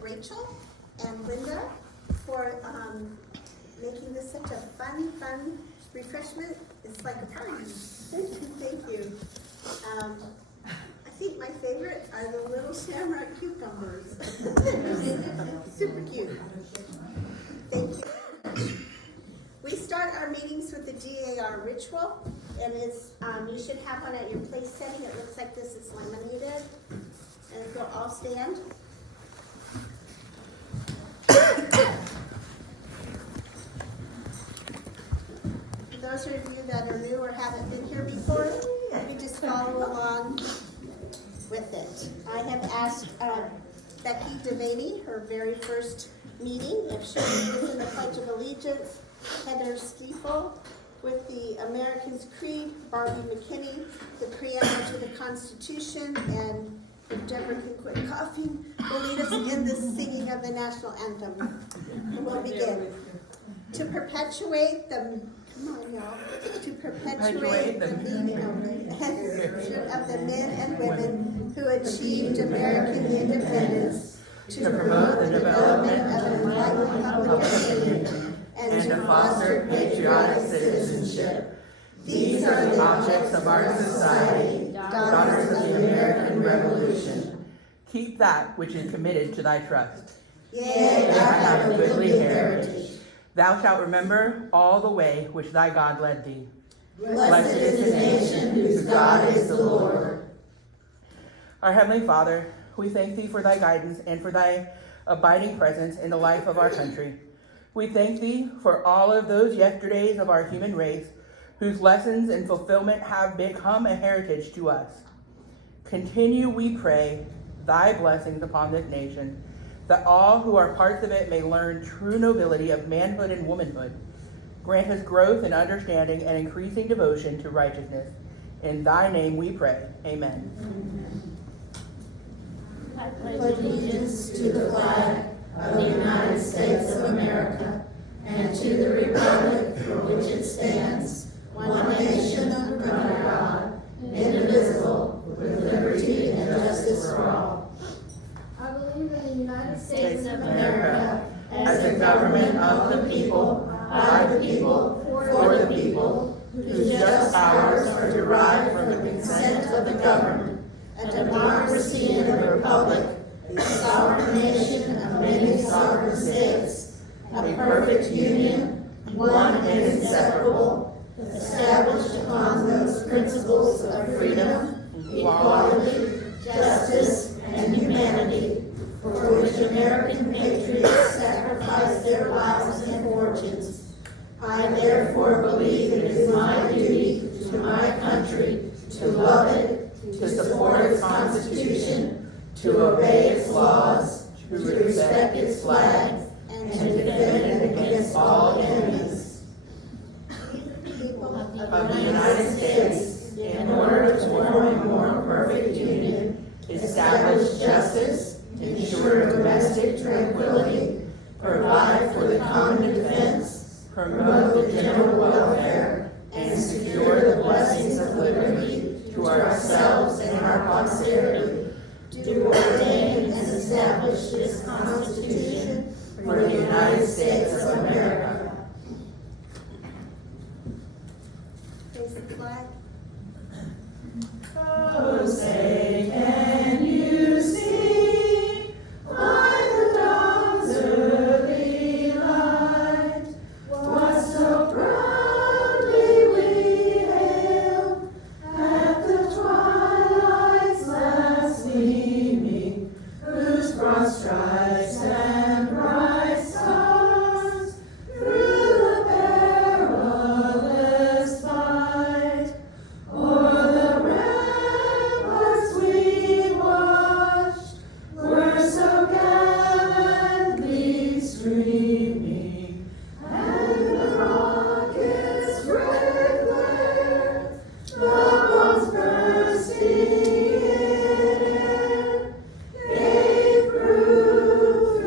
Rachel and Linda for making this such a fun refreshment. It's like a party. Thank you. I think my favorite are the little shamrock cucumbers. Super cute. Thank you. We start our meetings with the DAR ritual, and it's you should have one at your place setting. It looks like this. It's laminated. And if you'll all stand. For those of you that are new or haven't been here before, you just follow along with it. I have asked Becky Devaney, her very first meeting, if she would listen the Pledge of Allegiance, Heather Stiefel with the Americans Creed, Barbie McKinney, the preamble to the Constitution, and if Deborah can quit coughing, will lead us in the singing of the national anthem. And we'll begin. To perpetuate the, come on y'all, to perpetuate the meaning of the men and women who achieved American independence, to promote the development of an enlightened public opinion, and to foster patriotic citizenship. These are the objects of our society, daughters of the American Revolution. Keep that which is committed to thy trust. Yea, I have a goodly heritage. Thou shalt remember all the way which thy God led thee. Blessed is the nation whose God is the Lord. Our Heavenly Father, we thank thee for thy guidance and for thy abiding presence in the life of our country. We thank thee for all of those yesterdays of our human race whose lessons and fulfillment have become a heritage to us. Continue, we pray, thy blessings upon this nation, that all who are parts of it may learn true nobility of manhood and womanhood. Grant us growth in understanding and increasing devotion to righteousness. In thy name we pray. Amen. I pledge allegiance to the flag of the United States of America and to the republic for which it stands, one nation under God, indivisible, with liberty and justice for all. I believe in the United States of America, as a government of the people, by the people, for the people, whose just powers are derived from the consent of the governed, a democracy and a republic, a sovereign nation of many sovereign states, a perfect union, one and inseparable, established upon those principles of freedom, equality, justice, and humanity, for which American patriots sacrificed their lives and fortunes. I therefore believe it is my duty to my country to love it, to support its Constitution, to obey its laws, to respect its flag, and to defend it against all enemies. Of the United States, in order to form a more perfect union, establish justice, ensure domestic tranquility, provide for the common defense, promote the general welfare, and secure the blessings of liberty to ourselves and our posterity, do ordain and establish this Constitution for the United States of America. Face the flag. Oh, say, can you see by the dawn's early light what so proudly we hailed at the twilight's last gleaming, whose broad stripes and bright stars through the perilous fight o'er the ramparts we watched were so gallantly streaming, and the rocket's red glare, the bombs bursting in air, gave proof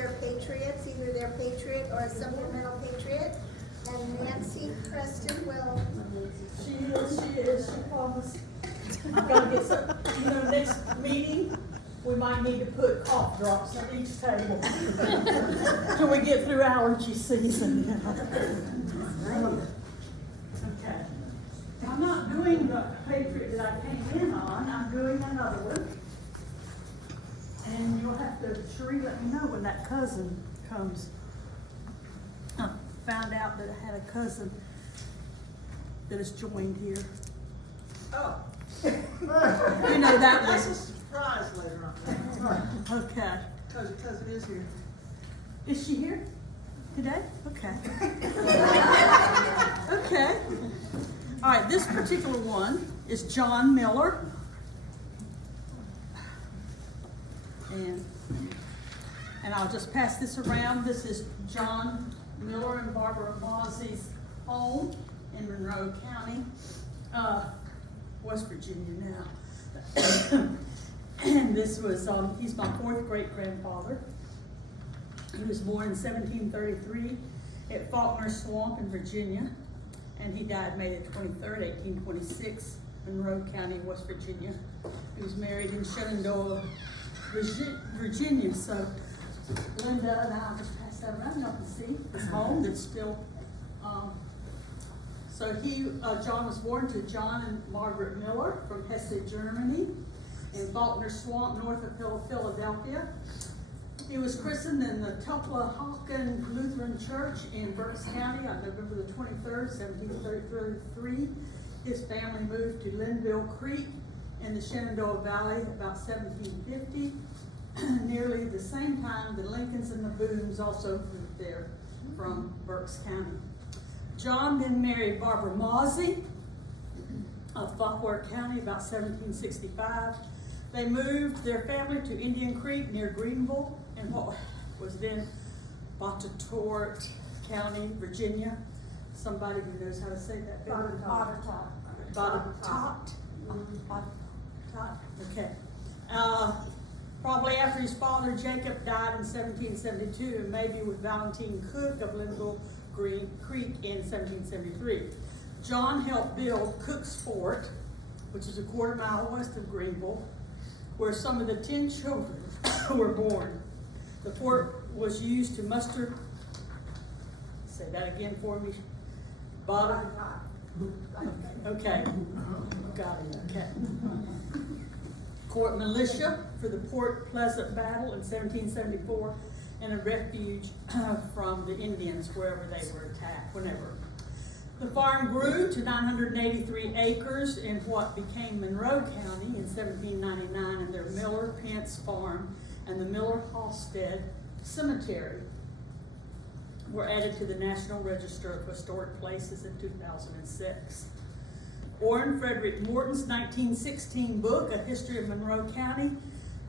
they're patriots, either they're patriot or a supplemental patriot. And Nancy Preston will. She is, she promised. I'm gonna get some, next meeting, we might need to put cough drops on each table. Till we get through allergy season. Okay. I'm not doing the Patriot that I came in on, I'm doing another one. And you'll have to, Cherie, let me know when that cousin comes. I found out that I had a cousin that has joined here. Oh. You know that That's a one. surprise later on. Okay. Cousin is here. Is she here today? Okay. Okay. All right, this particular one is John Miller. And I'll just pass this around. This is John Miller and Barbara Mossey's home in Monroe County, West Virginia now. And this was, he's my fourth great grandfather. He was born in 1733 at Faulkner Swamp in Virginia, and he died May the 23rd, 1826, Monroe County, West Virginia. He was married in Shenandoah, Virginia. So Linda and I'll just pass that around. Y'all can see his home that's still. So John was born to John and Margaret Miller from Hesse, Germany, in Faulkner Swamp, north of Philadelphia. He was christened in the Tuplahocken Lutheran Church in Berks County on November the 23rd, 1733. His family moved to Linville Creek in the Shenandoah Valley about 1750. Nearly the same time, the Lincolns and the Boones also moved there from Berks County. John then married Barbara Mossey of Fauquier County about 1765. They moved their family to Indian Creek near Greenville in what was then Botetourt County, Virginia. Somebody who knows how to say that. Botetourt. Okay. Probably after his father Jacob died in 1772, and maybe with Valentine Cook of Linville Creek in 1773. John helped build Cook's Fort, which is a quarter-mile west of Greenville, where some of the 10 children were born. The fort was used to muster, say that again for me, okay, got it, okay. Court militia for the Port Pleasant Battle in 1774, and a refuge from the Indians wherever they were attacked, whenever. The farm grew to 983 acres in what became Monroe County in 1799, and their Miller Pence Farm and the Miller Halstead Cemetery were added to the National Register of Historic Places in 2006. Orrin Frederick Morton's 1916 book, A History of Monroe County,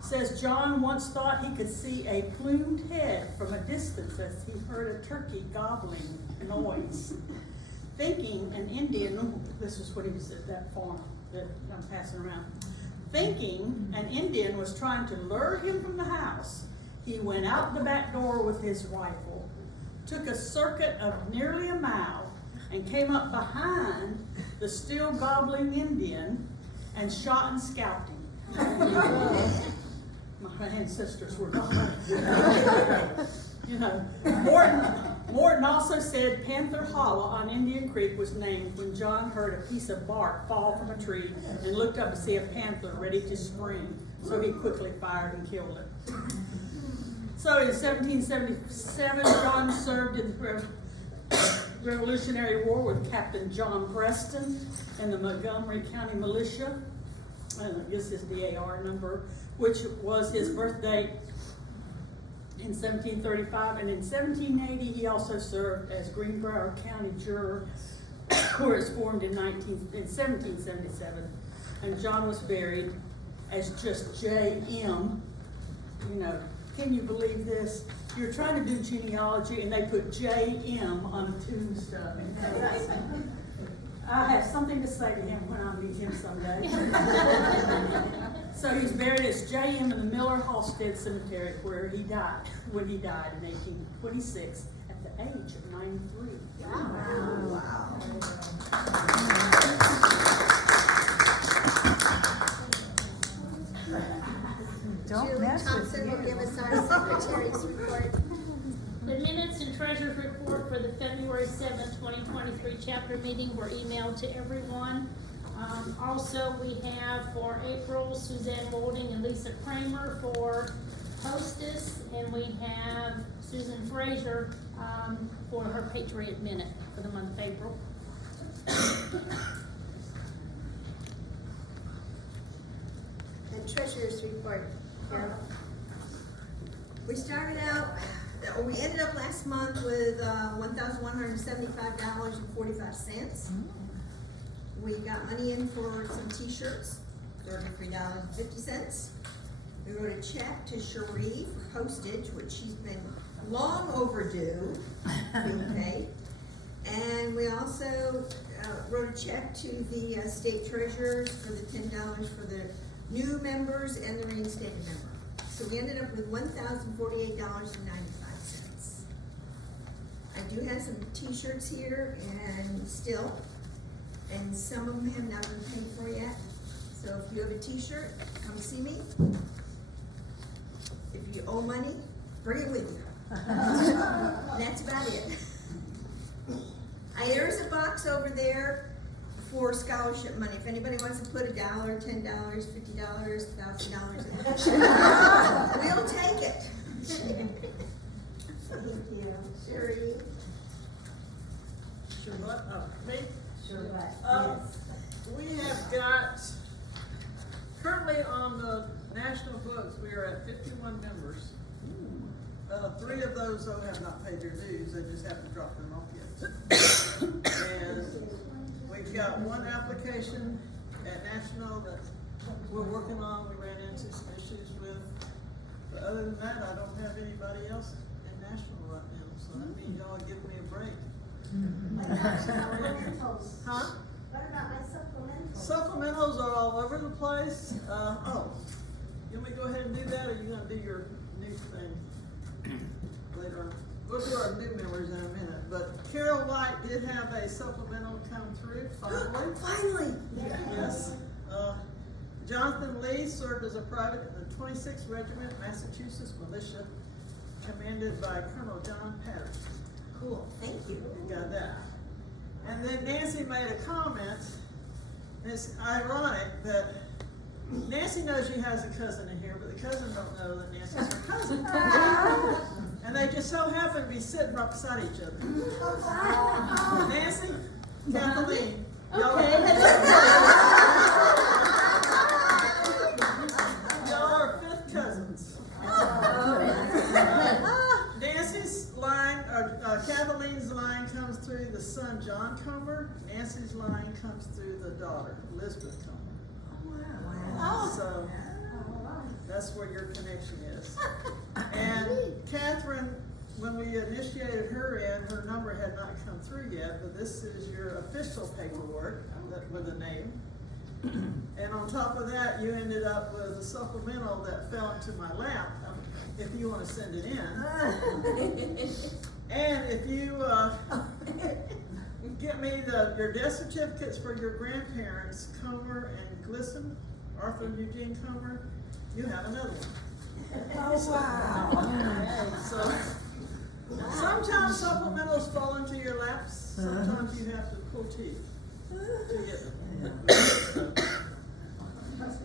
says John once thought he could see a plumed head from a distance as he heard a turkey gobbling noise. Thinking an Indian, this was what he was at that farm that I'm passing around. Thinking an Indian was trying to lure him from the house, he went out the back door with his rifle, took a circuit of nearly a mile, and came up behind the still gobbling Indian and shot and scalped him. My ancestors were not. You know, Morton also said Panther Hollow on Indian Creek was named when John heard a piece of bark fall from a tree and looked up to see a panther ready to spring. So he quickly fired and killed it. So in 1777, John served in the Revolutionary War with Captain John Preston and the Montgomery County Militia. This is the DAR number, which was his birth date in 1735, and in 1780 he also served as Greenbrier County juror, where it was formed in 1777, and John was buried as just J.M. You know, can you believe this? You're trying to do genealogy and they put J.M. on a tombstone. I have something to say to him when I meet him someday. So he's buried at J.M. in the Miller Halstead Cemetery where he died, when he died in 1826 at the age of 93. Julie Thompson will give us our secretary's report. The minutes and treasurer's report for the February 7th, 2023 chapter meeting were emailed to everyone. Also, we have for April, Suzanne Molding and Lisa Kramer for hostess, and we have Susan Frazier for her Patriot Minute for the month of April. And treasurer's report, Carol. We started out, or we ended up last month with $1,175.45. We got money in for some t-shirts, $33.50. We wrote a check to Cherie for postage, which she's been long overdue being paid. And we also wrote a check to the state treasurers for the $10 for the new members and the reinstated member. So we ended up with $1,048.95. I do have some t-shirts here and still, and some of them have not been paid for yet. So if you have a t-shirt, come see me. If you owe money, bring it with you. That's about it. There's a box over there for scholarship money. If anybody wants to put $1, $10, $50, $1,000, we'll take it. Thank you. Sherry? Sure what? Oh, me? Sure what? We have got, currently on the national books, we are at 51 members. 3 of those, though, have not paid their dues. They just haven't dropped them off yet. And we've got one application at national that we're working on. We ran into some issues with. But other than that, I don't have anybody else in national right now. So that means y'all give me a break. Supplementals. Huh? What about my supplementals? Supplementals are all over the place. You want me to go ahead and do that, or you gonna do your new thing later on? We'll do our new members in a minute, but Carol White did have a supplemental come through finally. Finally! Yes. Jonathan Lee served as a private in the 26th Regiment, Massachusetts Militia, commanded by Colonel John Patterson. Cool, thank you. You got that. And then Nancy made a comment. It's ironic that Nancy knows she has a cousin in here, but the cousin don't know that Nancy's her cousin. And they just so happen to be sitting right beside each other. Nancy, Kathleen, y'all are 5th cousins. Nancy's line, Kathleen's line comes through the son John Comer. Nancy's line comes through the daughter Elizabeth Comer. Wow. So that's where your connection is. And Catherine, when we initiated her in, her number had not come through yet, but this is your official paperwork with a name. And on top of that, you ended up with a supplemental that fell into my lap, if you want to send it in. And if you get me your death certificates for your grandparents, Comer and Glisson, Arthur and Eugene Comer, you have another one. Oh, wow. So sometimes supplementals fall into your laps. Sometimes you have to pull teeth to get them.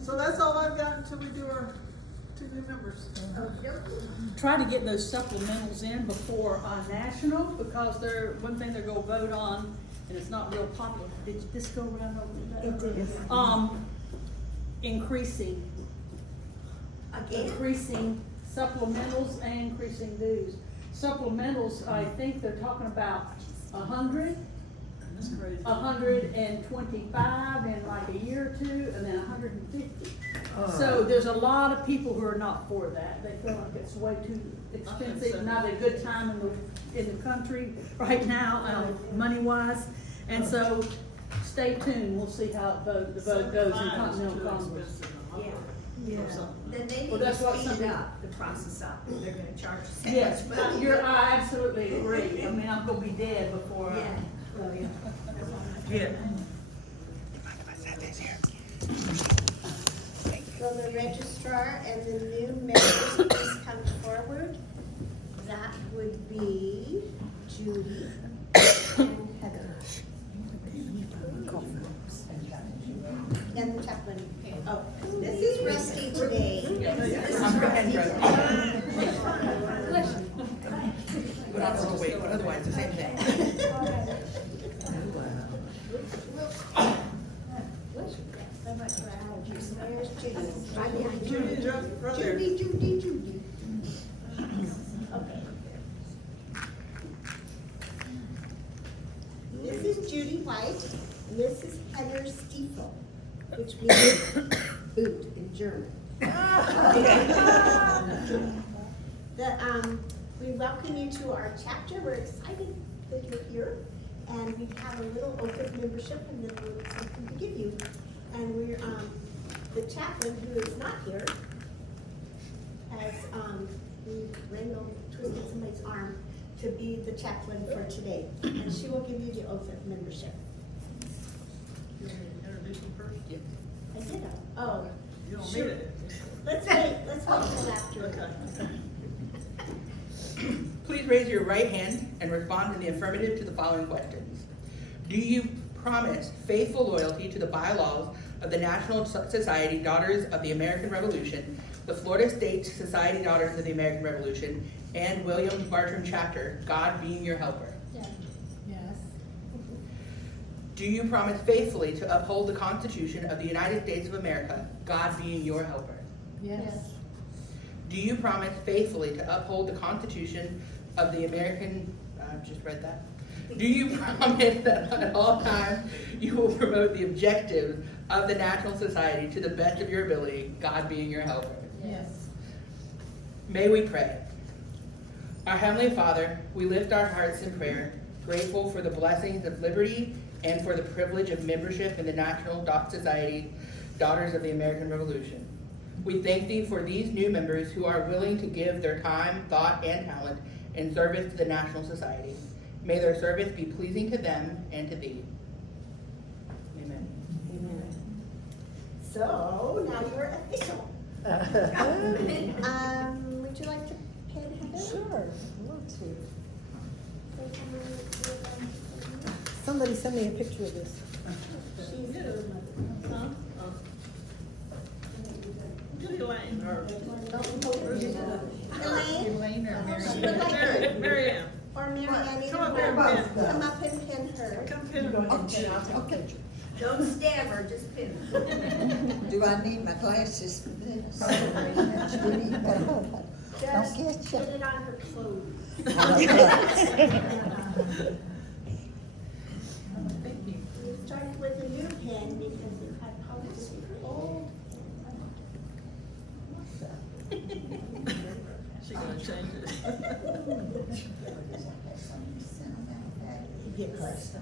So that's all I've got until we do our 2 new members. Try to get those supplementals in before national, because one thing they're gonna vote on, and it's not real popular. Did this go around over there? It did. Increasing supplementals and increasing dues. Supplementals, I think they're talking about 100, That's crazy. 125 in like a year or 2, and then 150. So there's a lot of people who are not for that. They feel like it's way too expensive, not a good time in the country right now, money wise. And so stay tuned. We'll see how the vote goes in Continental Congress. Yeah. or something. Then they Well, need that's to what speed some- up the process up. They're gonna charge us that Yes, much money. I absolutely agree. I mean, I'm gonna be dead before I. Yeah. Well, yeah. Yeah. Will the registrar and the new members please come forward? That would be Judy and Heather. And the chaplain. Oh, this is Rusty today. I'm and Rusty. But also wait, but otherwise the same thing. There's Judy. Right behind Judy, Judy. right there. Judy. Okay. This is Judy White, and this is Heather Stiefel, which means boot in German. We welcome you to our chapter. We're excited that you're here, and we have a little oath of membership and then we'll have something to give you. And we're, the chaplain, who is not here, has, we wrangled, twisted somebody's arm to be the chaplain for today. And she will give you the oath of membership. You want me to introduce them first? I did, oh. You don't Sure. need it. Let's wait till after. Okay. Please raise your right hand and respond in the affirmative to the following questions. Do you promise faithful loyalty to the bylaws of the National Society Daughters of the American Revolution, the Florida State Society Daughters of the American Revolution, and William Bartram Chapter, God being your helper? Yes. Do you promise faithfully to uphold the Constitution of the United States of America, God being your helper? Yes. Do you promise faithfully to uphold the Constitution of the American, I've just read that. Do you promise that at all times you will promote the objectives of the National Society to the best of your ability, God being your helper? Yes. May we pray. Our Heavenly Father, we lift our hearts in prayer, grateful for the blessings of liberty and for the privilege of membership in the National Society Daughters of the American Revolution. We thank Thee for these new members who are willing to give their time, thought, and talent in service to the National Society. May their service be pleasing to them and to Thee. Amen. So, now you're official. Would you like to pin Heather? Sure, I want to. Say something. Somebody send me a picture of this. She's her mother. Judy Lane, or Elaine? She would like to- Mary Ann. Or Mary Ann, either Come up one. here and pin. Come up and pin her. Come pin her. Okay. Don't stammer, just pin. Do I need my glasses for this? Just get put it on her clothes. We started with a new pen because it had published old. She gonna change it. Yes,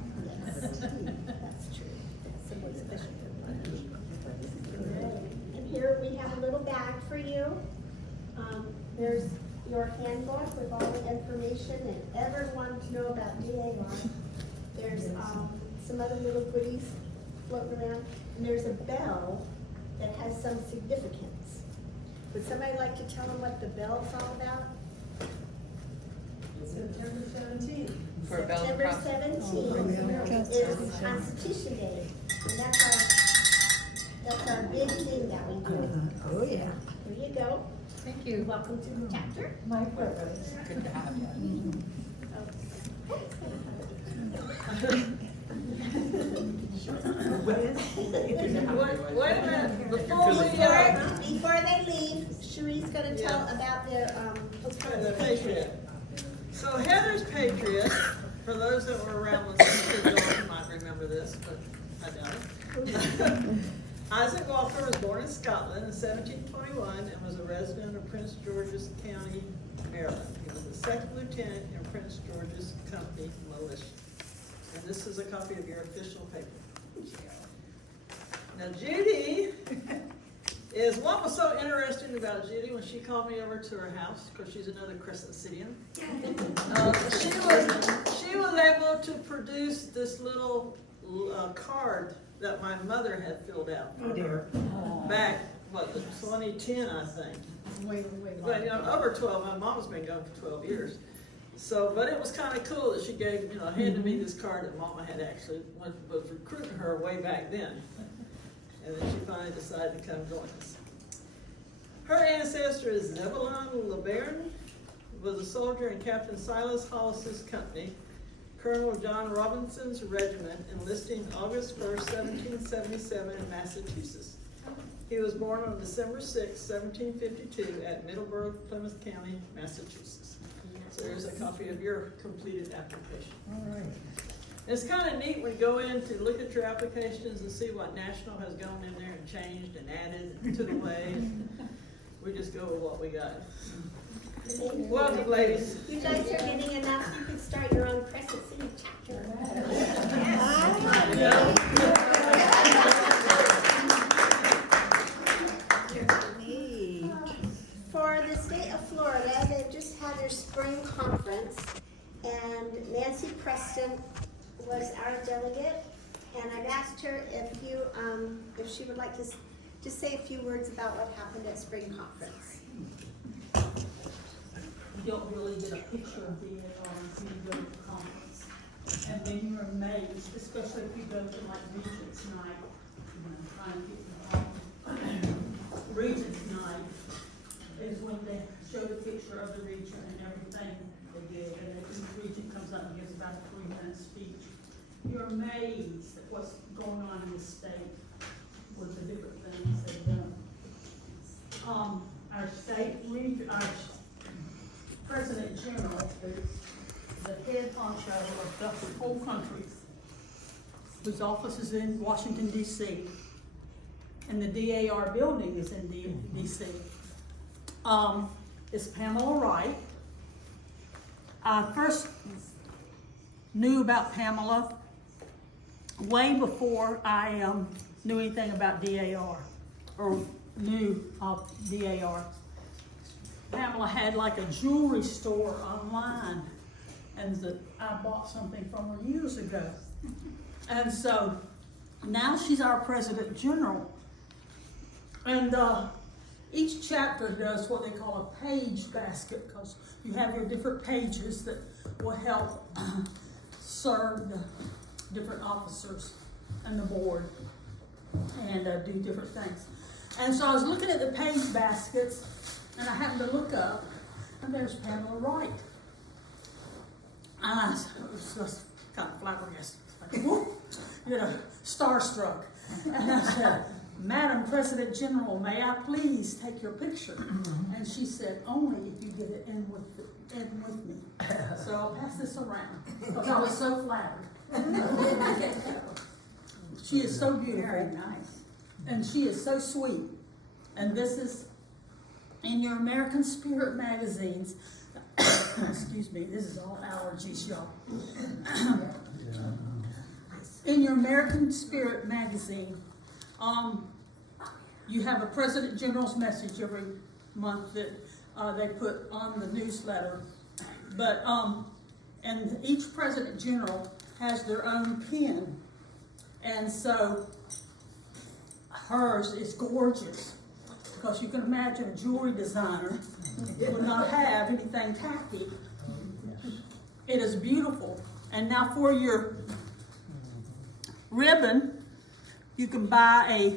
that's true. Somebody's special. And here we have a little bag for you. There's your handbook with all the information and everyone to know about DAR. There's some other little goodies floating around, and there's a bell that has some significance. Would somebody like to tell them what the bell's all about? September 17th. For a bell to September cross. 17th is Constitution Day, and that's our big thing that we do. Oh, yeah. Here you go. Thank you. Welcome to the chapter. My purpose. Good to have you. Wait a minute, before we, Before they leave, Cherie's gonna tell about their, the Patriot. So Heather's Patriot, for those that were around when Sister Dawn might remember this, but I doubt it. Isaac Walker was born in Scotland in 1721 and was a resident of Prince George's County, Maryland. He was a second lieutenant in Prince George's Company militia. And this is a copy of your official paper. Now Judy is what was so interesting about Judy when she called me over to her house, because she's another Crescent Cityan. She was able to produce this little card that my mother had filled out for her back, 2010, I think. But, you know, over 12, my mom's been gone for 12 years. So, but it was kind of cool that she gave, handed me this card that Mama had actually was recruiting her way back then. And then she finally decided to come join us. Her ancestor is Zebulon LeBaron, was a soldier in Captain Silas Hollis's company, Colonel John Robinson's regiment, enlisting August 1st, 1777 in Massachusetts. He was born on December 6, 1752 at Middleburg, Plymouth County, Massachusetts. So there's a copy of your completed application. All right. It's kind of neat when you go in to look at your applications and see what national has gone in there and changed and added and took away. We just go with what we got. Welcome, ladies. You guys are getting enough, you can start your own Crescent City chapter. For the state of Florida, they've just had their spring conference, and Nancy Preston was our delegate, and I've asked her if she would like to just say a few words about what happened at spring conference. You don't really get a picture of DAR until you go to the conference. And then you're amazed, especially if you go to like Regents Night, trying to get involved. Regents Night is when they show the picture of the region and everything they did, and then each region comes up and gives about a 3-minute speech. You're amazed at what's going on in the state with the different things they've done. Our state region, our President General is the head honcho of the whole country, whose office is in Washington, D.C., and the DAR building is in D.C. It's Pamela Wright. I first knew about Pamela way before I knew anything about DAR, or knew of DAR. Pamela had like a jewelry store online, and I bought something from her years ago. And so now she's our President General. And each chapter does what they call a page basket, because you have your different pages that will help serve the different officers and the board and do different things. And so I was looking at the page baskets, and I happened to look up, and there's Pamela Wright. And I was just kind of flabbergasted, like, starstruck. And I said, Madam President General, may I please take your picture? And she said, only if you get it in with me. So I'll pass this around, because I was so flattered. She is so beautiful. Very nice. And she is so sweet. And this is in your American Spirit magazines. Excuse me, this is all allergies, y'all. In your American Spirit magazine, you have a President General's message every month that they put on the newsletter. But, and each President General has their own pen. And so hers is gorgeous, because you can imagine a jewelry designer would not have anything tacky. It is beautiful. And now for your ribbon, you can buy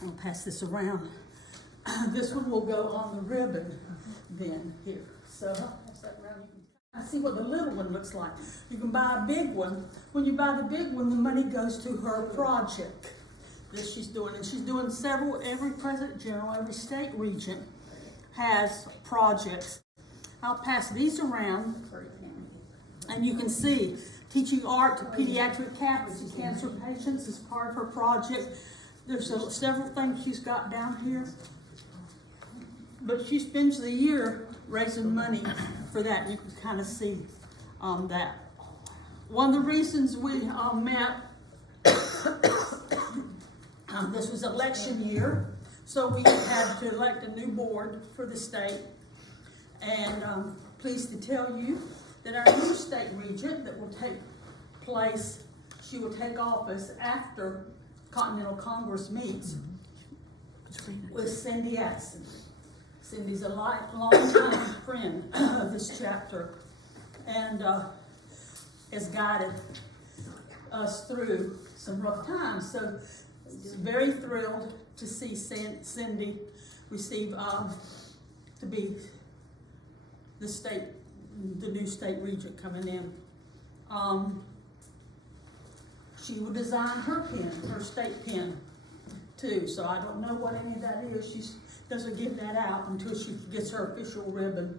I'll pass this around. This one will go on the ribbon then here. So I'll pass that around. I see what the little one looks like. You can buy a big one. When you buy the big one, the money goes to her project that she's doing. And she's doing several, every President General, every state regent has projects. I'll pass these around, and you can see teaching art to pediatric cats and cancer patients is part of her project. There's several things she's got down here. But she spends the year raising money for that, and you can kind of see that. One of the reasons we met This was election year, so we had to elect a new board for the state. And pleased to tell you that our new state regent that will take place, she will take office after Continental Congress meets, was Cindy Addison. Cindy's a long-time friend of this chapter and has guided us through some rough times. So very thrilled to see Cindy receive to be the new state regent coming in. She will design her pen, her state pen too. So I don't know what any of that is. She doesn't give that out until she gets her official ribbon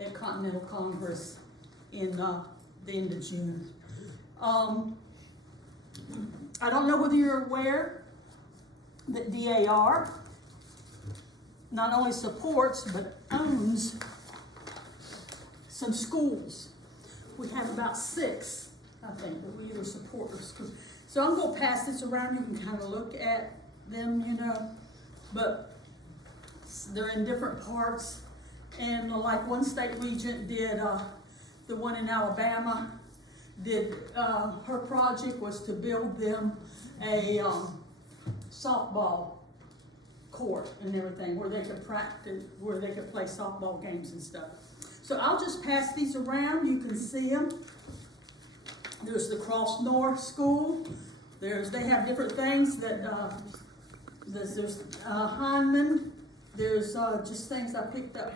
at Continental Congress in the end of June. I don't know whether you're aware that DAR not only supports but owns some schools. We have about 6, I think, that we either support or schools. So I'm going to pass this around. You can kind of look at them, you know, but they're in different parts. And like one state regent did, the one in Alabama, did her project was to build them a softball court and everything where they could practice, where they could play softball games and stuff. So I'll just pass these around. You can see them. There's the Cross North School. They have different things that there's Hyndman. There's just things I picked up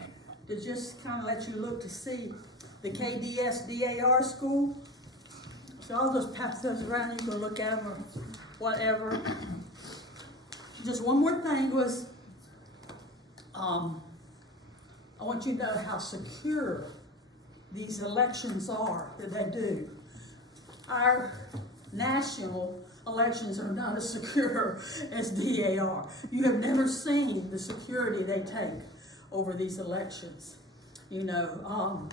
to just kind of let you look to see the KDS DAR school. So I'll just pass those around. You can look at them or whatever. Just one more thing was, I want you to know how secure these elections are that they do. Our national elections are not as secure as DAR. You have never seen the security they take over these elections. You know,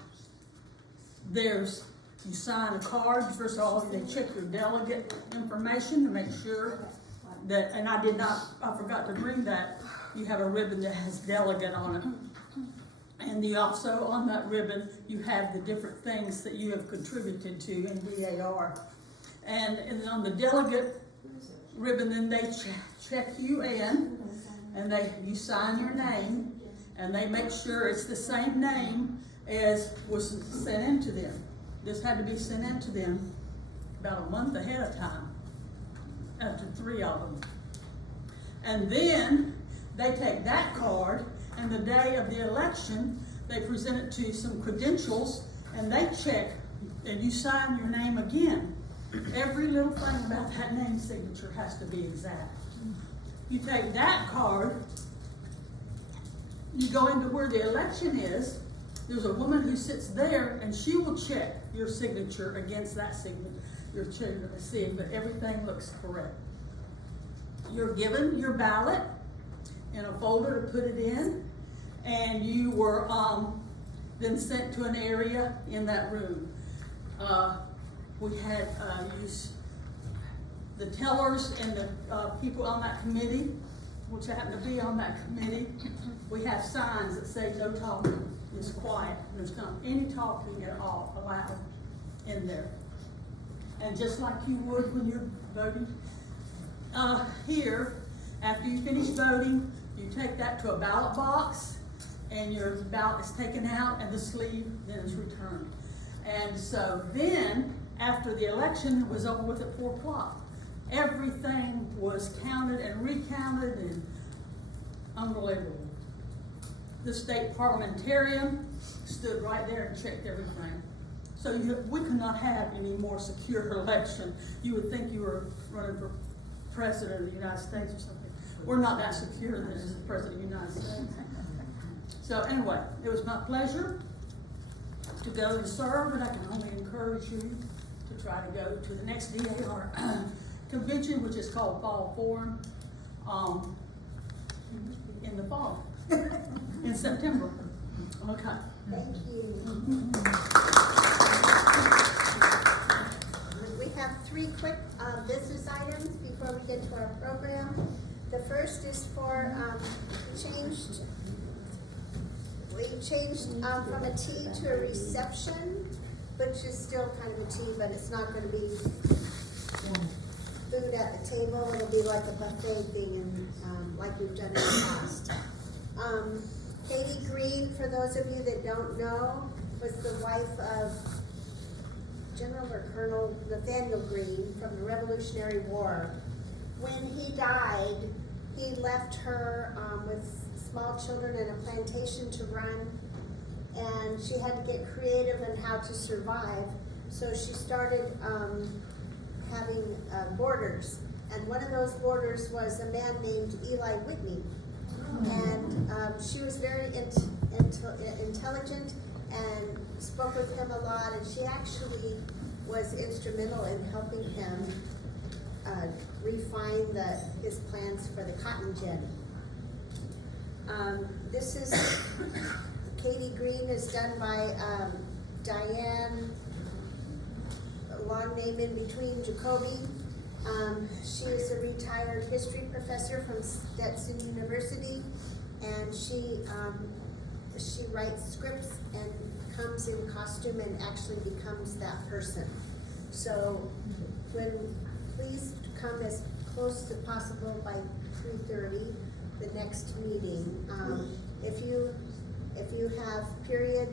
you sign a card. First of all, they check your delegate information to make sure that, and I forgot to bring that, you have a ribbon that has delegate on it. And you also, on that ribbon, you have the different things that you have contributed to in DAR. And on the delegate ribbon, then they check you in, and you sign your name, and they make sure it's the same name as was sent in to them. This had to be sent in to them about a month ahead of time, after 3 of them. And then they take that card, and the day of the election, they present it to some credentials, and they check, and you sign your name again. Every little thing about that name signature has to be exact. You take that card, you go into where the election is, there's a woman who sits there, and she will check your signature against that signature, your signature, to see if everything looks correct. You're given your ballot in a folder to put it in, and you were then sent to an area in that room. We had used the tellers and the people on that committee, which happen to be on that committee. We have signs that say no talking, it's quiet. There's not any talking at all allowed in there. And just like you would when you're voting, here, after you finish voting, you take that to a ballot box, and your ballot is taken out, and the sleeve then is returned. And so then, after the election was over with at 4 o'clock, everything was counted and recounted, and unbelievable. The state parliamentarian stood right there and checked everything. So we could not have any more secure election. You would think you were running for president of the United States or something. We're not that secure then as the president of the United States. So anyway, it was my pleasure to go and serve, and I can only encourage you to try to go to the next DAR convention, which is called Fall Forum, in the fall, in September. Okay. Thank you. We have three quick business items before we get to our program. The first is for, we changed from a tea to a reception, which is still kind of a tea, but it's not gonna be food at the table. It'll be like a buffet thing, and like we've done in the past. Katie Green, for those of you that don't know, was the wife of General or Colonel Nathaniel Green from the Revolutionary War. When he died, he left her with small children and a plantation to run, and she had to get creative in how to survive. So she started having boarders, and one of those boarders was a man named Eli Whitney. And she was very intelligent and spoke with him a lot, and she actually was instrumental in helping him refine his plans for the cotton gin. This is Katie Green, is done by Diane, a long name in between, Jacoby. She is a retired history professor from Stetson University, and she writes scripts and comes in costume and actually becomes that person. So please come as close as possible by 3:30, the next meeting. If you have period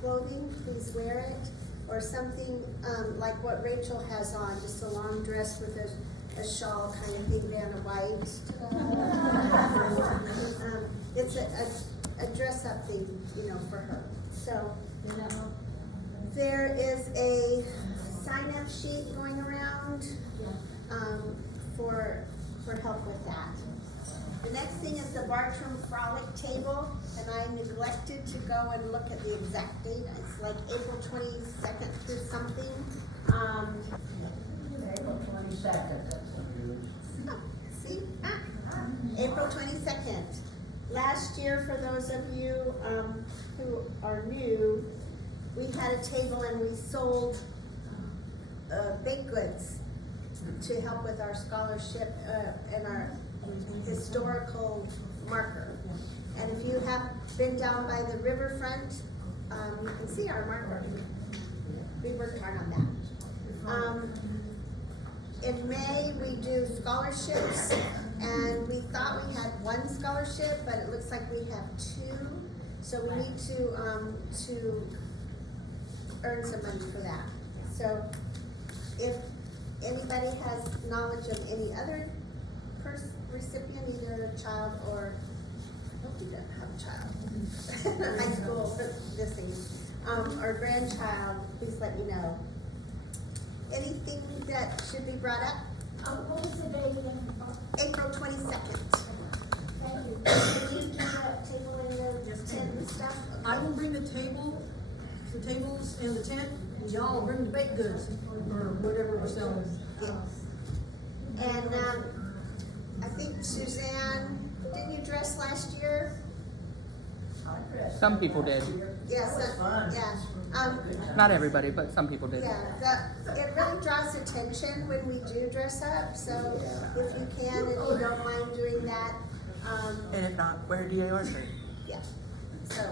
clothing, please wear it, or something like what Rachel has on, just a long dress with a shawl kind of thing, Vanna White. It's a dress-up thing, for her. So there is a sign-up sheet going around for help with that. The next thing is the Bartram Frolic table, and I neglected to go and look at the exact date. It's like April 22nd through something. April 22nd. See? April 22nd. Last year, for those of you who are new, we had a table and we sold baked goods to help with our scholarship and our historical marker. And if you have been down by the riverfront, you can see our marker. We worked hard on that. In May, we do scholarships, and we thought we had one scholarship, but it looks like we have two. So we need to earn some money for that. So if anybody has knowledge of any other recipient, either a child or, I hope you don't have a child, high school, this thing, or grandchild, please let me know. Anything that should be brought up? What was the date again? April 22nd. Thank you. Can you do that table in the tent and stuff? I will bring the tables and the tent, and y'all bring the baked goods, or whatever we're selling. Yeah. And I think Suzanne, didn't you dress last year? Some people did. Yes, yeah. Not everybody, but some people did. Yeah, it really draws attention when we do dress up, so if you can and you don't mind doing that, And if not, wear a DAR shirt. yeah. So,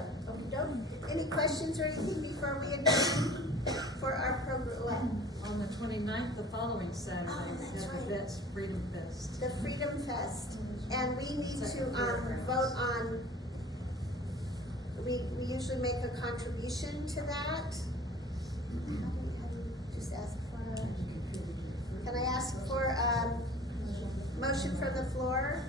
any questions or anything before we adjourn for our program? On the 29th, the following Saturday, that's is right. the Vets Freedom Fest. The Freedom Fest, and we need to vote on. We usually make a contribution to that. How do you just ask for? Can I ask for a motion from the floor?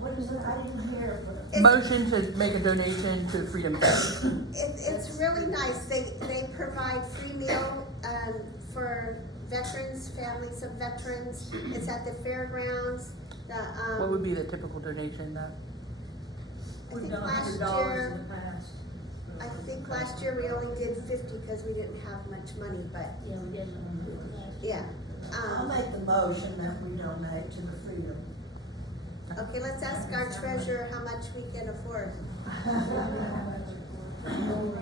What is it? I didn't hear. Motion to make a donation to Freedom Fest. It's really nice. They provide free meal for veterans, families of veterans. It's at the fairgrounds. What would be the typical donation then? I think We've done last $100 year, in the past. I think last year we only did 50 because we didn't have much money, but Yeah, we did. yeah. I'll make the motion that we donate to the Freedom. Okay, let's ask our treasurer how much we can afford.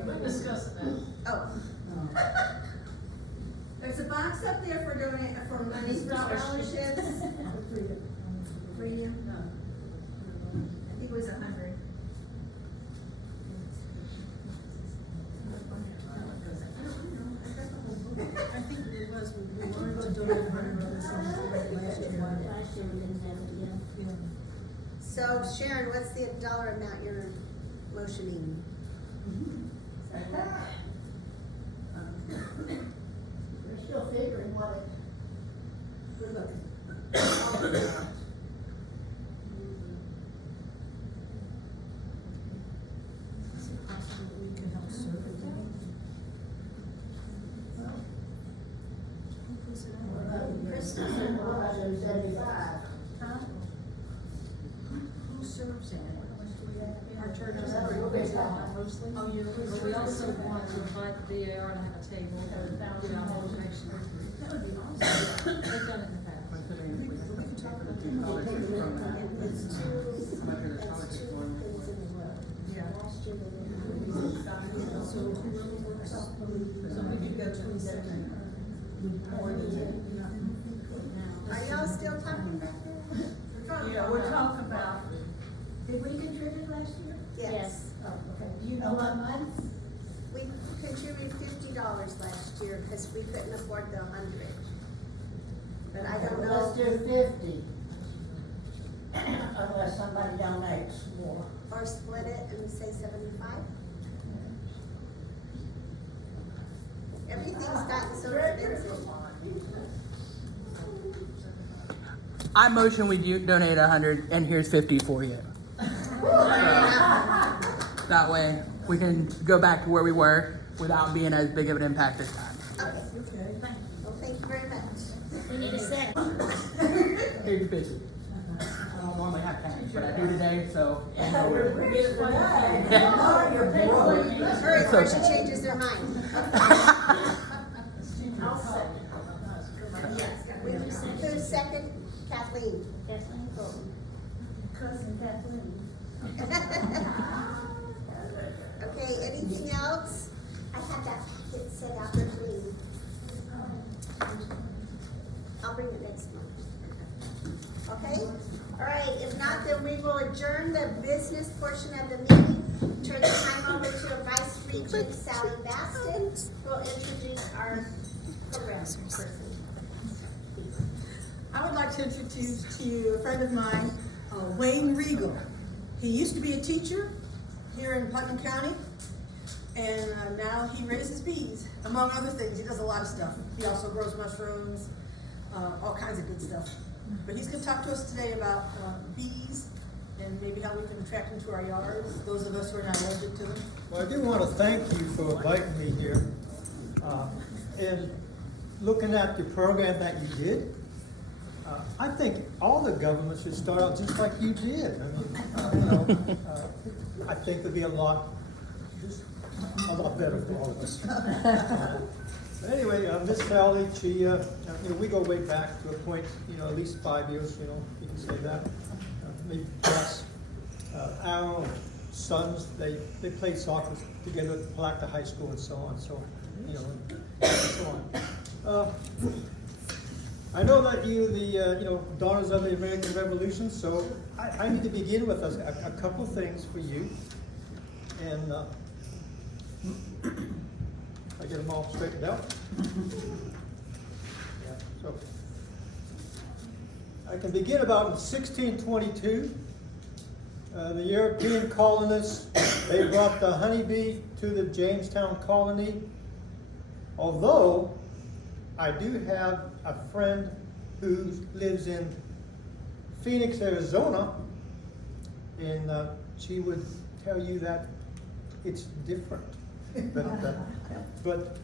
We're discussing that. Oh, There's a box up there for for money for scholarships. Freedom? No. I think it was 100. I think it was, we wanted to donate $100 last year. Last year we didn't have it yet. So Sharon, what's the dollar amount you're motioning? We're still figuring what it, we're looking. Is it possible that we can help serve it? Christmas and what about those 75? Huh? Who serves in it? Our church is mostly. Oh, you But we also want to invite the DAR to have a table for the motivation. That would be awesome. They've done it in the past. It's two things in a row. Yeah. Last year they didn't have it. So whoever works, so we could go 27. Are y'all still talking back there? Yeah, we're talking about. Did we contribute last year? Yes. Oh, okay. Do you know what month? We contributed $50 last year because we couldn't afford the 100. But I don't Well, let's know, do 50. Unless somebody donates more. or split it and say 75. Everything's gotten so expensive. I motion we donate 100, and here's 50 for you. That way, we can go back to where we were without being as big of an impact this time. Okay, well, thank you very much. We need a second. Here's your 50. I don't normally have cash, but I do today, so. I know where- Hurry before she changes their mind. Who's second? Kathleen. Kathleen Golden. Cousin Kathleen. Okay, anything else? I had that packet set out for me. I'll bring it next month. Okay? All right, if not, then we will adjourn the business portion of the meeting. Turn the time over to Vice Regent Sally Baston, who will introduce our program person. I would like to introduce to you a friend of mine, Wayne Regal. He used to be a teacher here in Putnam County, and now he raises bees, among other things. He does a lot of stuff. He also grows mushrooms, all kinds of good stuff. But he's gonna talk to us today about bees and maybe how we can attract them to our yards, those of us who are not allergic to them. Well, I do want to thank you for inviting me here. And looking at the program that you did, I think all the governments should start out just like you did. I mean, I think it'd be a lot better for all of us. But anyway, Miss Sally, she, we go way back to a point, at least 5 years, you can say that, maybe plus. Our sons, they played soccer together at Palacta High School and so on, and so on. I know that you, the daughters of the American Revolution, so I need to begin with a couple things for you, and I get them all straightened out. Yeah, so I can begin about in 1622. The European colonists, they brought the honeybee to the Jamestown colony. Although I do have a friend who lives in Phoenix, Arizona, and she would tell you that it's different. But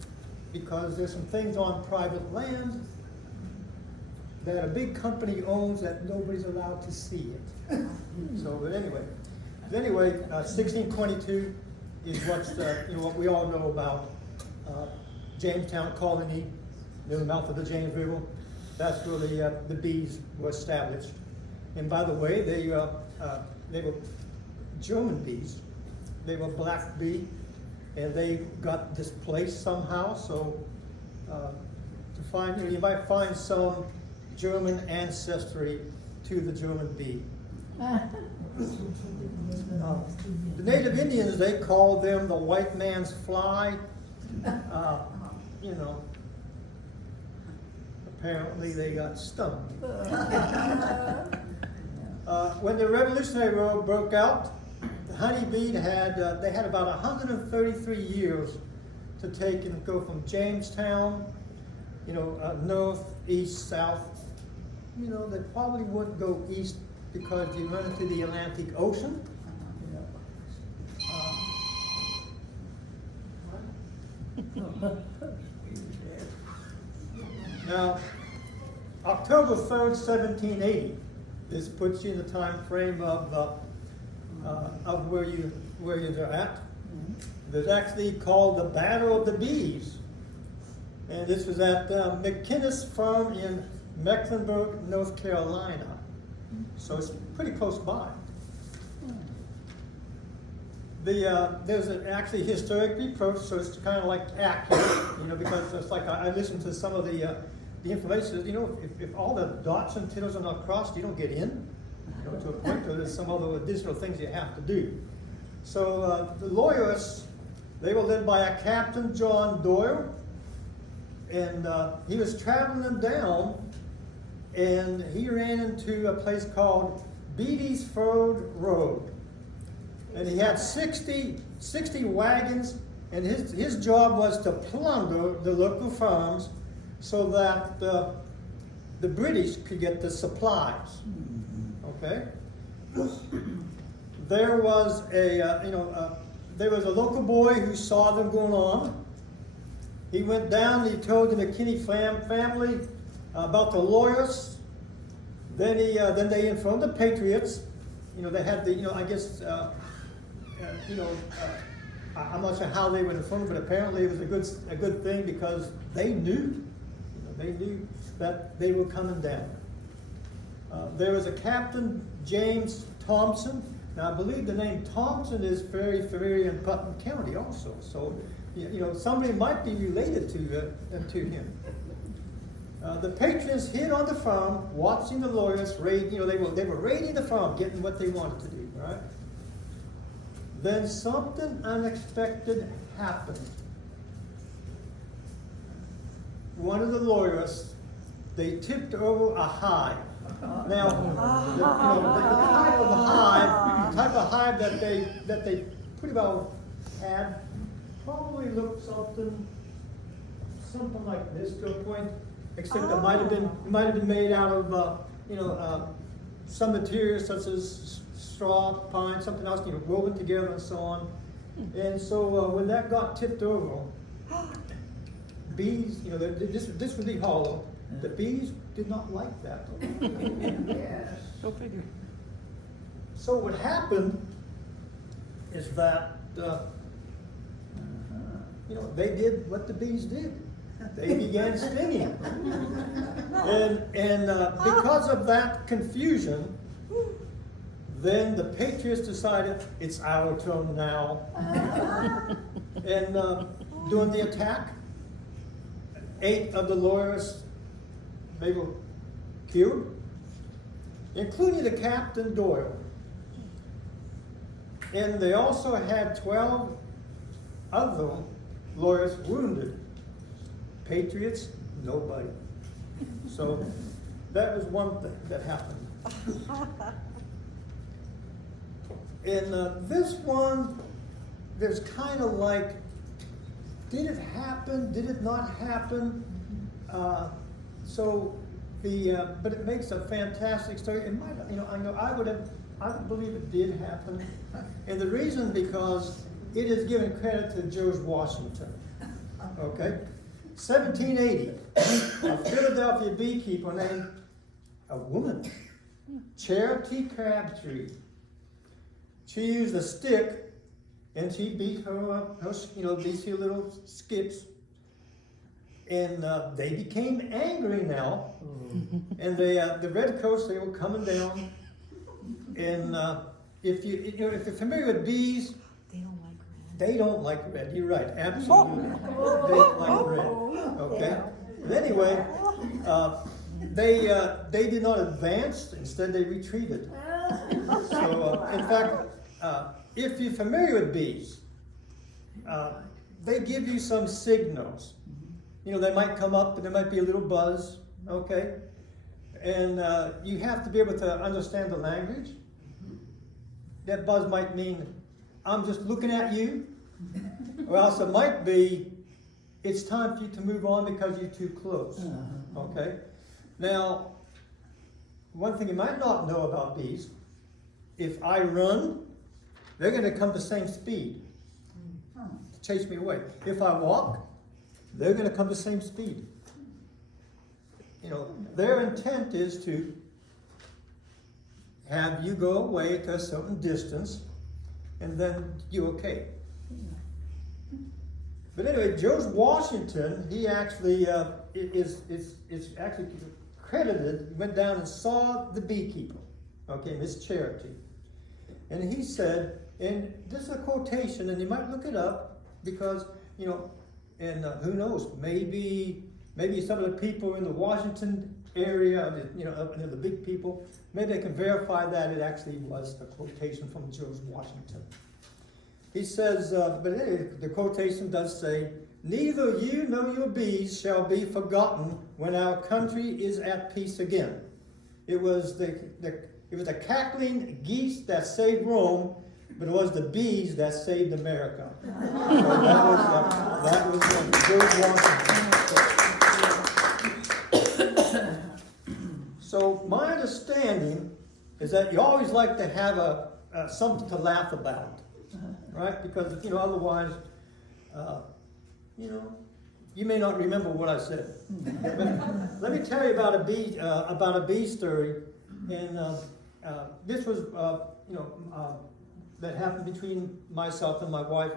because there's some things on private land that a big company owns that nobody's allowed to see it. So, but anyway, 1622 is what's what we all know about Jamestown colony near the mouth of the James River. That's where the bees were established. And by the way, they were German bees. They were black bee, and they got displaced somehow. So to find, you might find some German ancestry to the German bee. The Native Indians, they called them the white man's fly. You know, apparently they got stung. When the Revolutionary War broke out, the honeybee they had about 133 years to take and go from Jamestown, you know, north, east, south. You know, they probably wouldn't go east because you run into the Atlantic Ocean. Now, October 3rd, 1780, this puts you in the time frame of where you're at. There's actually called the Battle of the Bees. And this was at McKinnis Farm in Mecklenburg, North Carolina. So it's pretty close by. There's actually historic reproach, so it's kind of like accurate, you know, because it's like I listened to some of the information. You know, if all the dots and tittles are not crossed, you don't get in. You know, to a point where there's some other additional things you have to do. So the Loyalists, they were led by a Captain John Doyle, and he was traveling them down, and he ran into a place called Beatty'sford Road. And he had 60 wagons, and his job was to plunder the local farms so that the British could get the supplies. Okay? There was there was a local boy who saw them going on. He went down and he told the McKinney family about the Loyalists. Then they informed the Patriots. You know, they had the, you know, I guess, I'm not sure how they were informed, but apparently it was a good thing because they knew, that they were coming down. There was a Captain James Thompson. Now I believe the name Thompson is very familiar in Putnam County also. So, you know, somebody might be related to him. The Patriots hid on the farm, watching the Loyalists raid. You know, they were raiding the farm, getting what they wanted to do. Right? Then something unexpected happened. One of the Loyalists, they tipped over a hive. Now, the type of hive that they pretty well had probably looked something like this to a point, except it might have been made out of some material such as straw, pine, something else, you know, woven together and so on. And so when that got tipped over, bees, you know, this would be hollow. The bees did not like that. Yes. Go figure. So what happened is that, you know, they did what the bees did. They began stinging. And because of that confusion, then the Patriots decided it's our turn now. And during the attack, 8 of the Loyalists, they were killed, including the Captain Doyle. And they also had 12 other Loyalists wounded. Patriots, nobody. So that was one thing that happened. In this one, there's kind of like, did it happen? Did it not happen? But it makes a fantastic story. It might, you know, I would believe it did happen, and the reason because it is given credit to George Washington. Okay, 1780, a Philadelphia beekeeper named a woman, Charity Crabtree. She used a stick and she beat these two little skips. And they became angry now. And the redcoats, they were coming down. And if you're familiar with bees, They don't like red. You're right, absolutely. They don't like red. Okay. But anyway, they did not advance. Instead, they retreated. So, in fact, if you're familiar with bees, they give you some signals. You know, they might come up and there might be a little buzz. Okay, and you have to be able to understand the language. That buzz might mean, I'm just looking at you, or else it might be, it's time for you to move on because you're too close. Okay? Now, one thing you might not know about bees, if I run, they're going to come the same speed to chase me away. If I walk, they're going to come the same speed. You know, their intent is to have you go away to a certain distance, and then you're okay. But anyway, George Washington, he actually is actually credited, went down and saw the beekeeper, okay, Miss Charity. And he said, and this is a quotation, and you might look it up, because, you know, and who knows, maybe some of the people in the Washington area, you know, up near the big people, maybe they can verify that it actually was a quotation from George Washington. He says, but anyway, the quotation does say, "Neither you nor your bees shall be forgotten when our country is at peace again." It was the cackling geese that saved Rome, but it was the bees that saved America. So that was George Washington. So my understanding is that you always like to have something to laugh about, right? Because, you know, otherwise, you know, you may not remember what I said. Let me tell you about a bee story, and this was, you know, that happened between myself and my wife.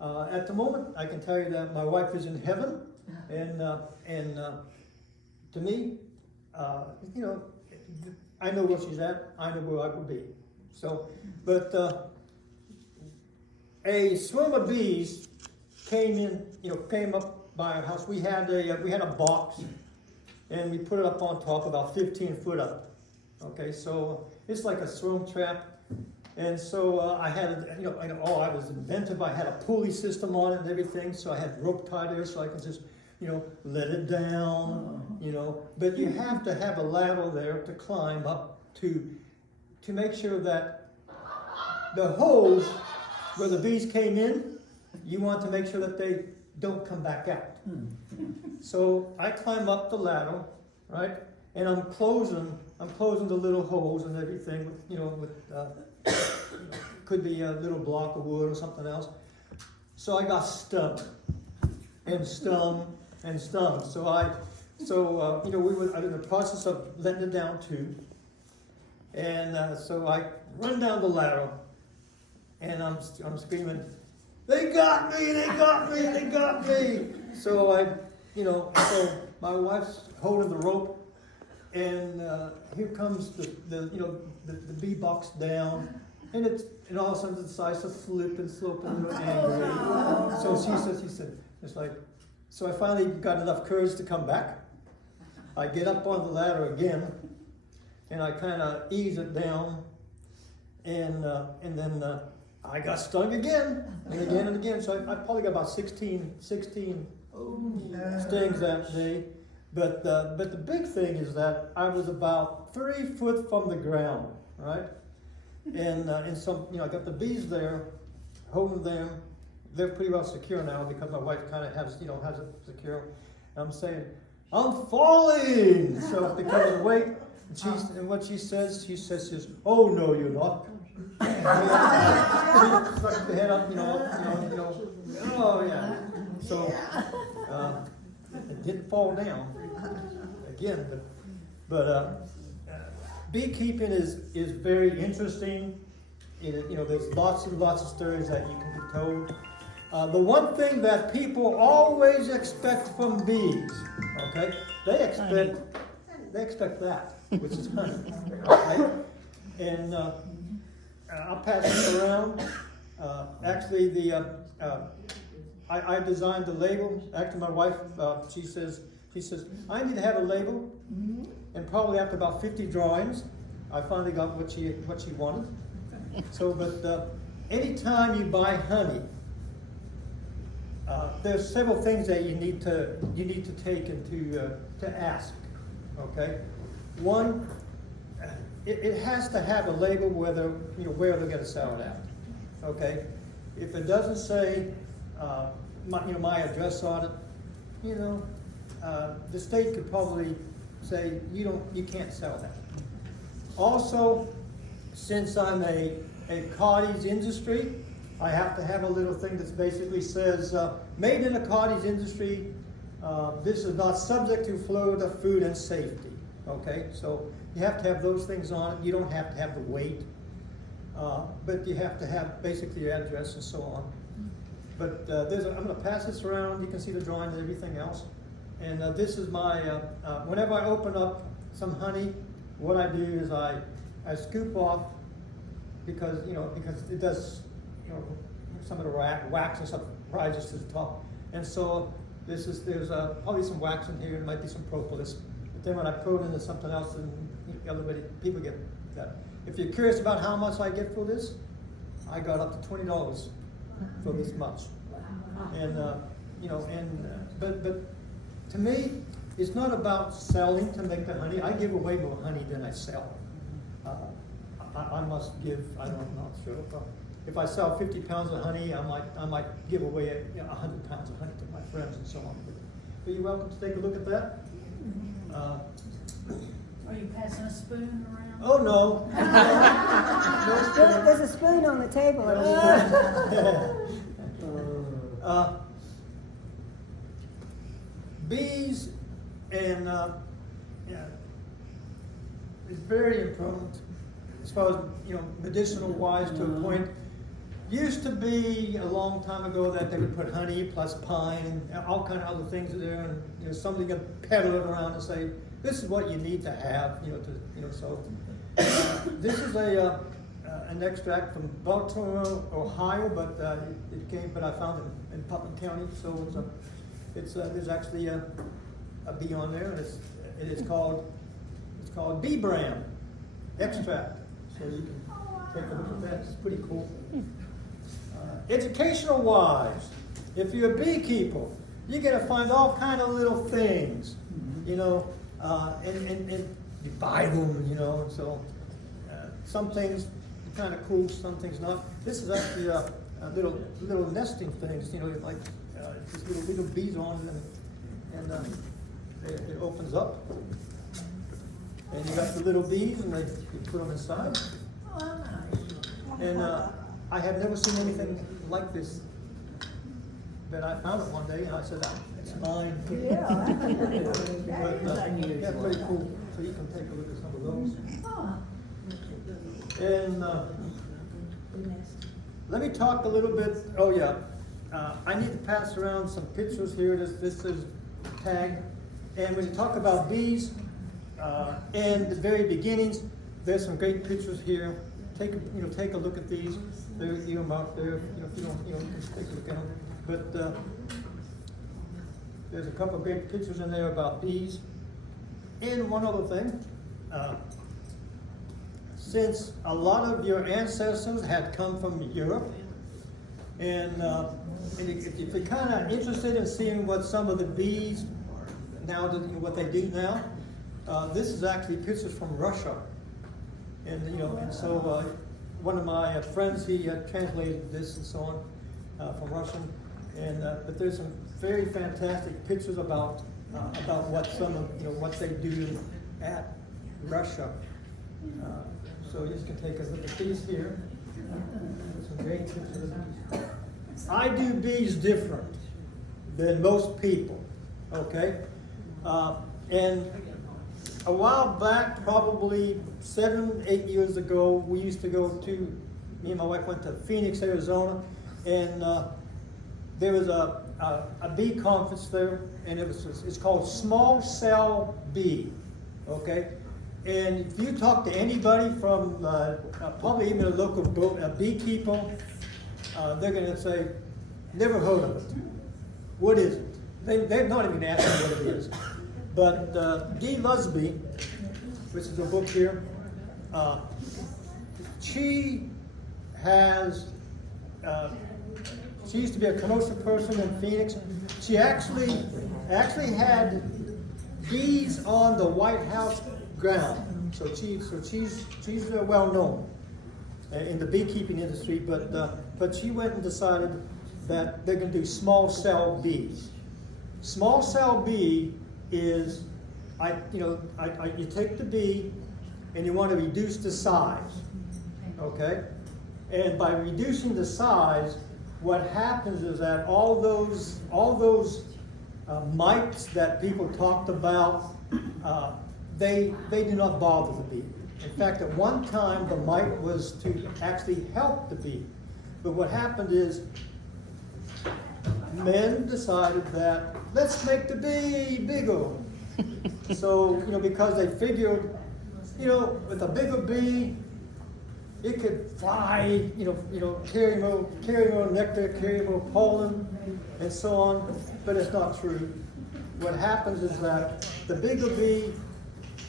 At the moment, I can tell you that my wife is in heaven, and to me, you know, I know where she's at. I know where I will be. So, but a swarm of bees came up by our house. We had a box, and we put it up on top, about 15 foot up. Okay, so it's like a swarm trap. And so I had, you know, I was inventive. I had a pulley system on it and everything. So I had rope tied there, so I could just, you know, let it down, you know. But you have to have a ladder there to climb up to make sure that the holes where the bees came in, you want to make sure that they don't come back out. So I climb up the ladder, right, and I'm closing the little holes and everything, with, you know, with could be a little block of wood or something else. So I got stung and stung and stung. So you know, I was in the process of letting it down too. And so I run down the ladder, and I'm screaming, "They got me! They got me! They got me!" So so my wife's holding the rope, and here comes the bee box down, and all of a sudden it decides to flip and slope a little angry. So she said, it's like, so I finally got enough courage to come back. I get up on the ladder again, and I kind of ease it down, and then I got stung again, and again and again. So I probably got about 16 stings that day. But the big thing is that I was about 3 foot from the ground, right? And some, you know, I got the bees there, holding them. They're pretty well secure now because my wife kind of has it secure. And I'm saying, "I'm falling!" So because of the weight, and what she says, "Oh no, you're not." She stuck the head up, you know. Oh yeah. So it didn't fall down again, but beekeeping is very interesting. There's lots and lots of stories that you can be told. The one thing that people always expect from bees, okay, they expect that, which is honey, okay? And I'll pass this around. Actually, I designed the label. Actually, my wife, she says, I need to have a label. And probably after about 50 drawings, I finally got what she wanted. So, but anytime you buy honey, there's several things that you need to take into to ask. Okay, one, it has to have a label where they're going to sell it at. Okay, if it doesn't say my address on it, the state could probably say you can't sell that. Also, since I'm a cottage industry, I have to have a little thing that basically says, made in a cottage industry, this is not subject to Florida food and safety. Okay, so you have to have those things on it. You don't have to have the weight, but you have to have basically your address and so on. But I'm going to pass this around. You can see the drawing and everything else. And this is my, whenever I open up some honey, what I do is I scoop off because it does, some of the wax and stuff rises to the top. And so there's probably some wax in here, it might be some propolis. But then when I put it into something else, then people get that. If you're curious about how much I get for this, I got up to $20 for this much. And, but to me, it's not about selling to make the honey. I give away more honey than I sell. I must give, I'm not sure. If I sell 50 pounds of honey, I might give away 100 pounds of honey to my friends and so on. But you're welcome to take a look at that. Are you passing a spoon around? Oh, no. No spoon. There's a spoon on the table. Bees and it's very important as far as medicinal wise to a point. Used to be a long time ago that they would put honey plus pine and all kind of other things in there, and somebody could peddle it around and say this is what you need to have, So this is an extract from Baltimore, Ohio, but but I found it in Putnam County. So there's actually a bee on there, and it is called bee bran extract. So you can take a look at that. It's pretty cool. Educational wise, if you're a beekeeper, you're gonna find all kind of little things, and you buy them, So some things are kind of cool, some things not. This is actually a little nesting things, like just little bees on it, and it opens up, and you got the little bees, and you put them inside. And I had never seen anything like this, but I found it one day, and I said, it's mine. Yeah. But yeah, pretty cool. So you can take a look at some of those. And let me talk a little bit. Oh yeah, I need to pass around some pictures here. This is tagged. And when you talk about bees and the very beginnings, there's some great pictures here. Take a look at these. They're out there. If you don't, you can take a look at them. But there's a couple of great pictures in there about bees. And one other thing, since a lot of your ancestors had come from Europe, and if you're kind of interested in seeing what some of the bees now, what they do now, this is actually pictures from Russia. And so one of my friends, he translated this and so on from Russian. And but there's some very fantastic pictures about what some of what they do at Russia. So you can take a look at these here. There's some great pictures of bees. I do bees different than most people. Okay, and a while back, probably 7-8 years ago, we used to go to, me and my wife went to Phoenix, Arizona, and there was a bee conference there, and it's called Small Cell Bee, okay? And if you talk to anybody from probably even a local beekeeper, they're gonna say, never heard of it. What is it? They're not even asking what it is. But Dee Lusby, which is a book here, she used to be a Kenosha person in Phoenix. She actually had bees on the White House ground. So she's well known in the beekeeping industry. But she went and decided that they're going to do small cell bees. Small cell bee is, you take the bee and you want to reduce the size, okay? And by reducing the size, what happens is that all those mites that people talked about, they do not bother the bee. In fact, at one time, the mite was to actually help the bee. But what happened is, men decided that, let's make the bee bigger. So, because they figured, with a bigger bee, it could fly, carry more nectar, carry more pollen, and so on. But it's not true. What happens is that the bigger bee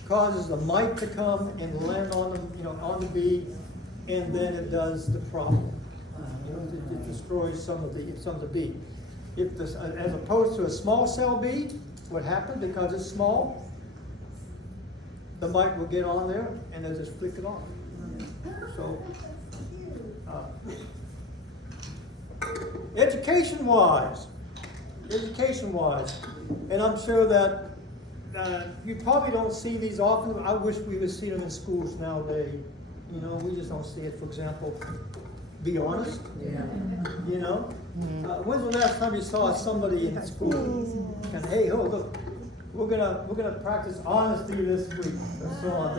causes the mite to come and land on on the bee, and then it does the problem. It destroys some of the bee. As opposed to a small cell bee, what happens, because it's small, the mite will get on there and they'll just flick it off. So, education-wise, and I'm sure that you probably don't see these often. I wish we would see them in schools nowadays. We just don't see it. For example, be honest. Yeah. When's the last time you saw somebody in school and, hey, look, we're gonna practice honesty this week, and so on.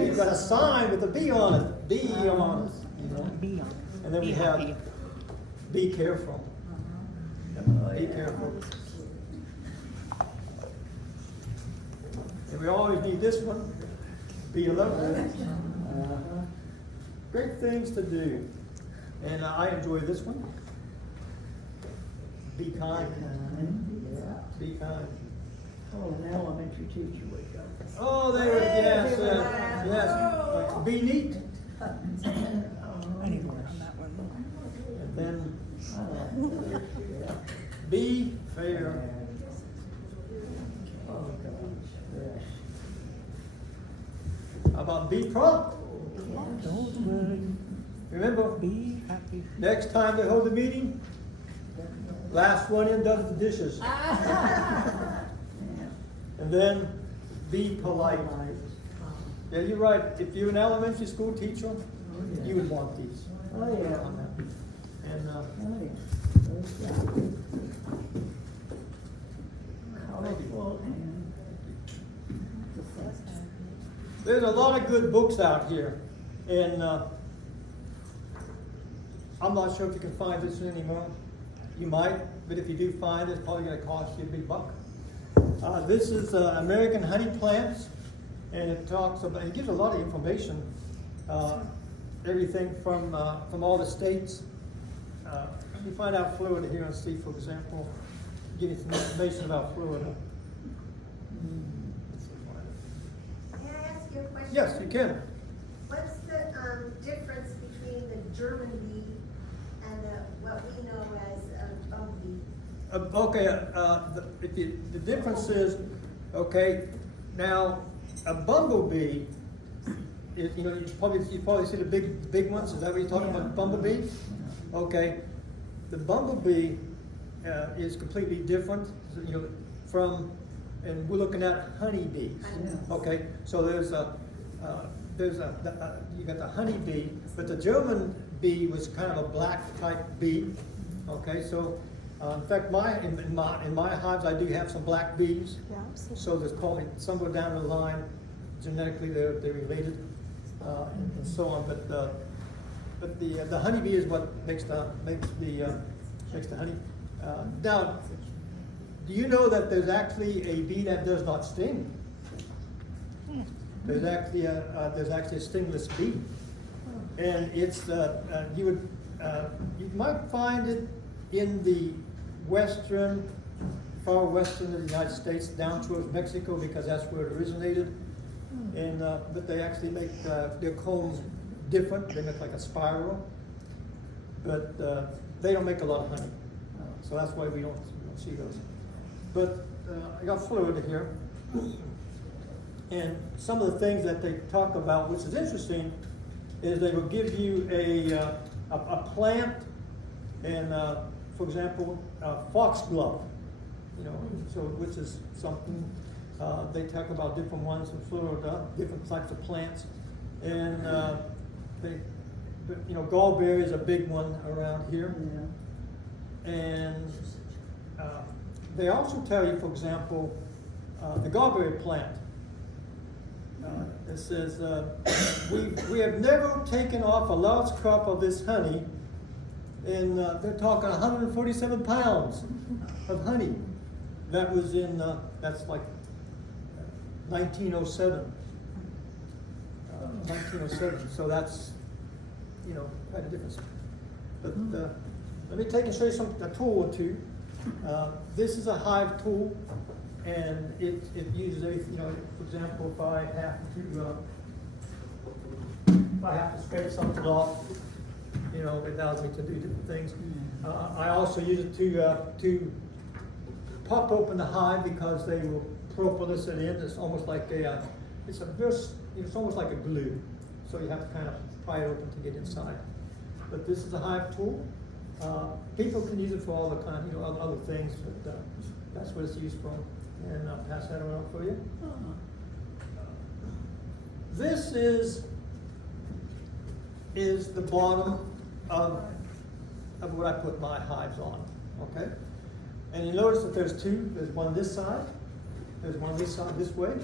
You've got a sign with a B on it. Be honest. And then we have be careful. Be careful. And we always need this one. Be alert. Great things to do. And I enjoy this one. Be kind. Be kind. Oh, an elementary teacher would go. Oh, there it is. Yes. Be neat. And then be fair. How about be prompt? Remember, Be happy. next time they hold the meeting, last one in does the dishes. And then be polite. Yeah, you're right. If you're an elementary school teacher, you would want these. Oh, yeah. And Colorful and there's a lot of good books out here. And I'm not sure if you can find this anymore. You might, but if you do find it, it's probably going to cost you a big buck. This is American Honey Plants, and it gives a lot of information. Everything from all the states. You find out Florida here and see, for example, give you some information about Florida. May I ask you a question? Yes, you can. What's the difference between the German bee and what we know as a bumblebee? Okay, the difference is, okay, now a bumblebee is, you probably see the big ones. Is that what you're talking about, bumblebee? Okay, the bumblebee is completely different, from, and we're looking at honeybees. Okay, so you got the honeybee, but the German bee was kind of a black type bee. Okay, so in fact, in my hives, I do have some black bees. So there's probably somewhere down the line, genetically they're related, and so on. But the honeybee is what makes the honey. Now, do you know that there's actually a bee that does not sting? There's actually a stingless bee, and it's You might find it in the far western of the United States, down towards Mexico, because that's where it originated. And, but they actually make their combs different. They make like a spiral, but they don't make a lot of honey. So that's why we don't see those. But I got Florida here. And some of the things that they talk about, which is interesting, is they will give you a plant, and for example, foxglove, so which is something. They talk about different ones in Florida, different types of plants, and gallberry is a big one around here. Yeah. And they also tell you, for example, the gallberry plant. It says, we have never taken off a large crop of this honey, and they're talking 147 pounds of honey. That was in, that's like 1907. 1907, so that's, quite a difference. But let me take and show you a tool or two. This is a hive tool. And it uses for example, if I have to scrape something off, it allows me to do different things. I also use it to pop open the hive, because they will propolis it in. It's almost like it's almost like a glue. So you have to kind of pry it open to get inside. But this is a hive tool. People can use it for all the kind, other things, but that's what it's used for. And I'll pass that around for you. This is the bottom of what I put my hives on, okay? And you notice that there's two. There's one this side. There's one this side, this way.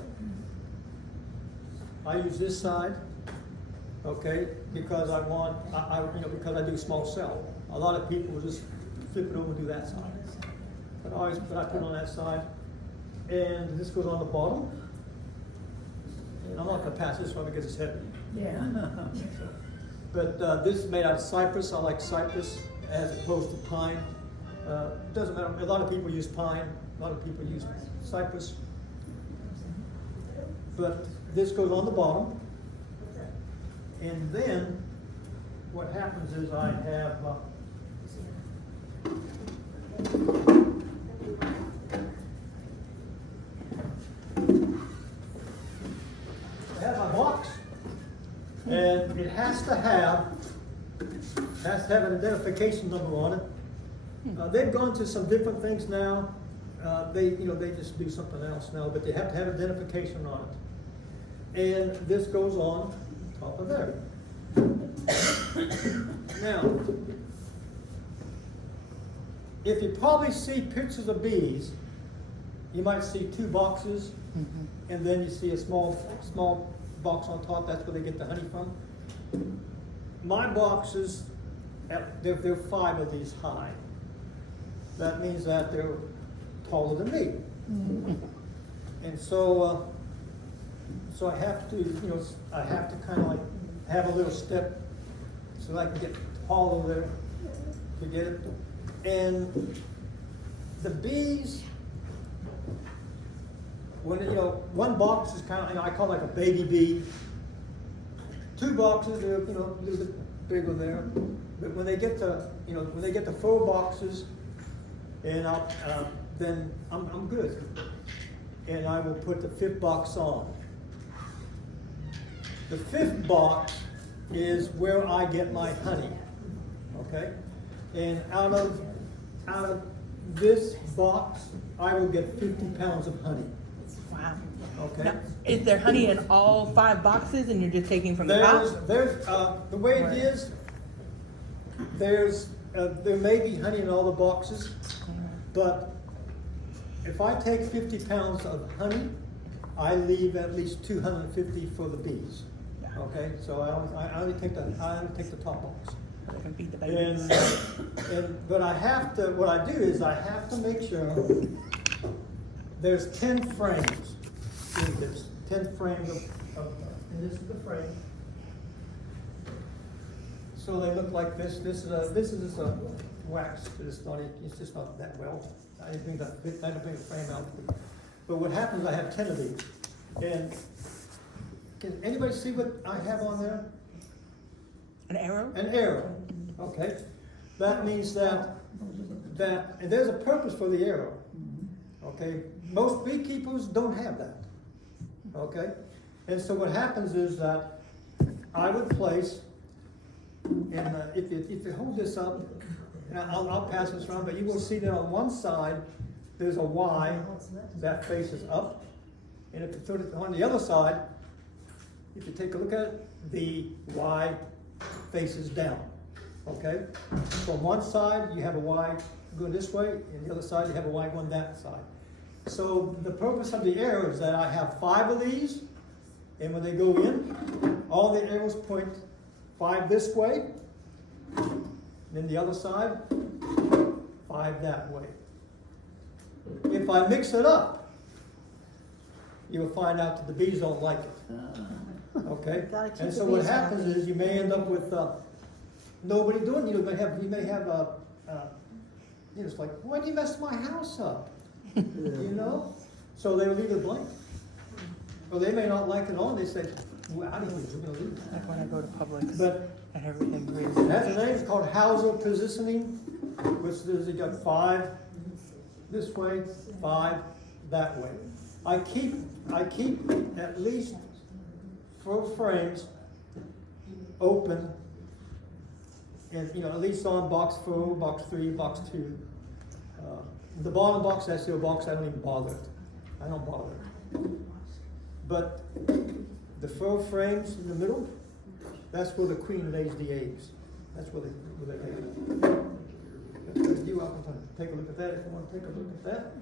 I use this side, okay, because because I do small cell. A lot of people will just flip it over and do that side. But I put it on that side. And this goes on the bottom. And I'm not going to pass this one because it's heavy. Yeah. But this is made out of cypress. I like cypress as opposed to pine. Doesn't matter. A lot of people use pine. A lot of people use cypress. But this goes on the bottom. And then what happens is I have my box, and it has to have an identification number on it. They've gone to some different things now. They just do something else now, but they have to have identification on it. And this goes on top of there. Now, if you probably see pictures of bees, you might see two boxes, and then you see a small box on top. That's where they get the honey from. My boxes, there are 5 of these high. That means that they're taller than me. And so I have to, kind of like have a little step so I can get taller there to get it. And the bees, when one box is kind of, I call it like a baby bee. 2 boxes, they're a little bit bigger there. But when they get to 4 boxes, and then I'm good. And I will put the 5th box on. The 5th box is where I get my honey. Okay, and out of this box, I will get 50 pounds of honey. Wow. Okay. Now, is there honey in all 5 boxes, and you're just taking from the top? There's the way it is. There may be honey in all the boxes, but if I take 50 pounds of honey, I leave at least 250 for the bees. Okay, so I only take the top box. They can feed the babies. But what I do is I have to make sure there's 10 frames in this. 10 frames and this is the frame. So they look like this. This is just a wax. It's just not that well. I didn't bring the frame out. But what happens, I have 10 of these. And can anybody see what I have on there? An arrow? An arrow. Okay. That means that and there's a purpose for the arrow. Okay. Most beekeepers don't have that. Okay. And so what happens is that I would place, and if you hold this up, and I'll pass this around, but you will see that on one side there's a Y that faces up, and if you put it on the other side, if you take a look at it, the Y faces down. Okay? So on one side you have a Y going this way, and the other side you have a Y going that side. So the purpose of the arrow is that I have 5 of these, and when they go in, all the arrows point 5 this way, then the other side, 5 that way. If I mix it up, you'll find out that the bees don't like it. Okay? Gotta keep And the so what bees happens happy. is you may end up with nobody doing it. You may have it's like, why do you mess my house up? You know? So they'll leave it blank. Or they may not like it on. They say, well, I don't know, we're going to leave it. Like when I go to Publix But and everything green. that's the name. It's called Hauser positioning, which is you got 5 this way, 5 that way. I keep at least 4 frames open, and at least on box 4, box 3, box 2. The bottom box, that's your box. I don't even bother it. I don't bother it. But the 4 frames in the middle, that's where the queen lays the eggs. That's where they lay it. You're welcome to take a look at that if you want to take a look at that.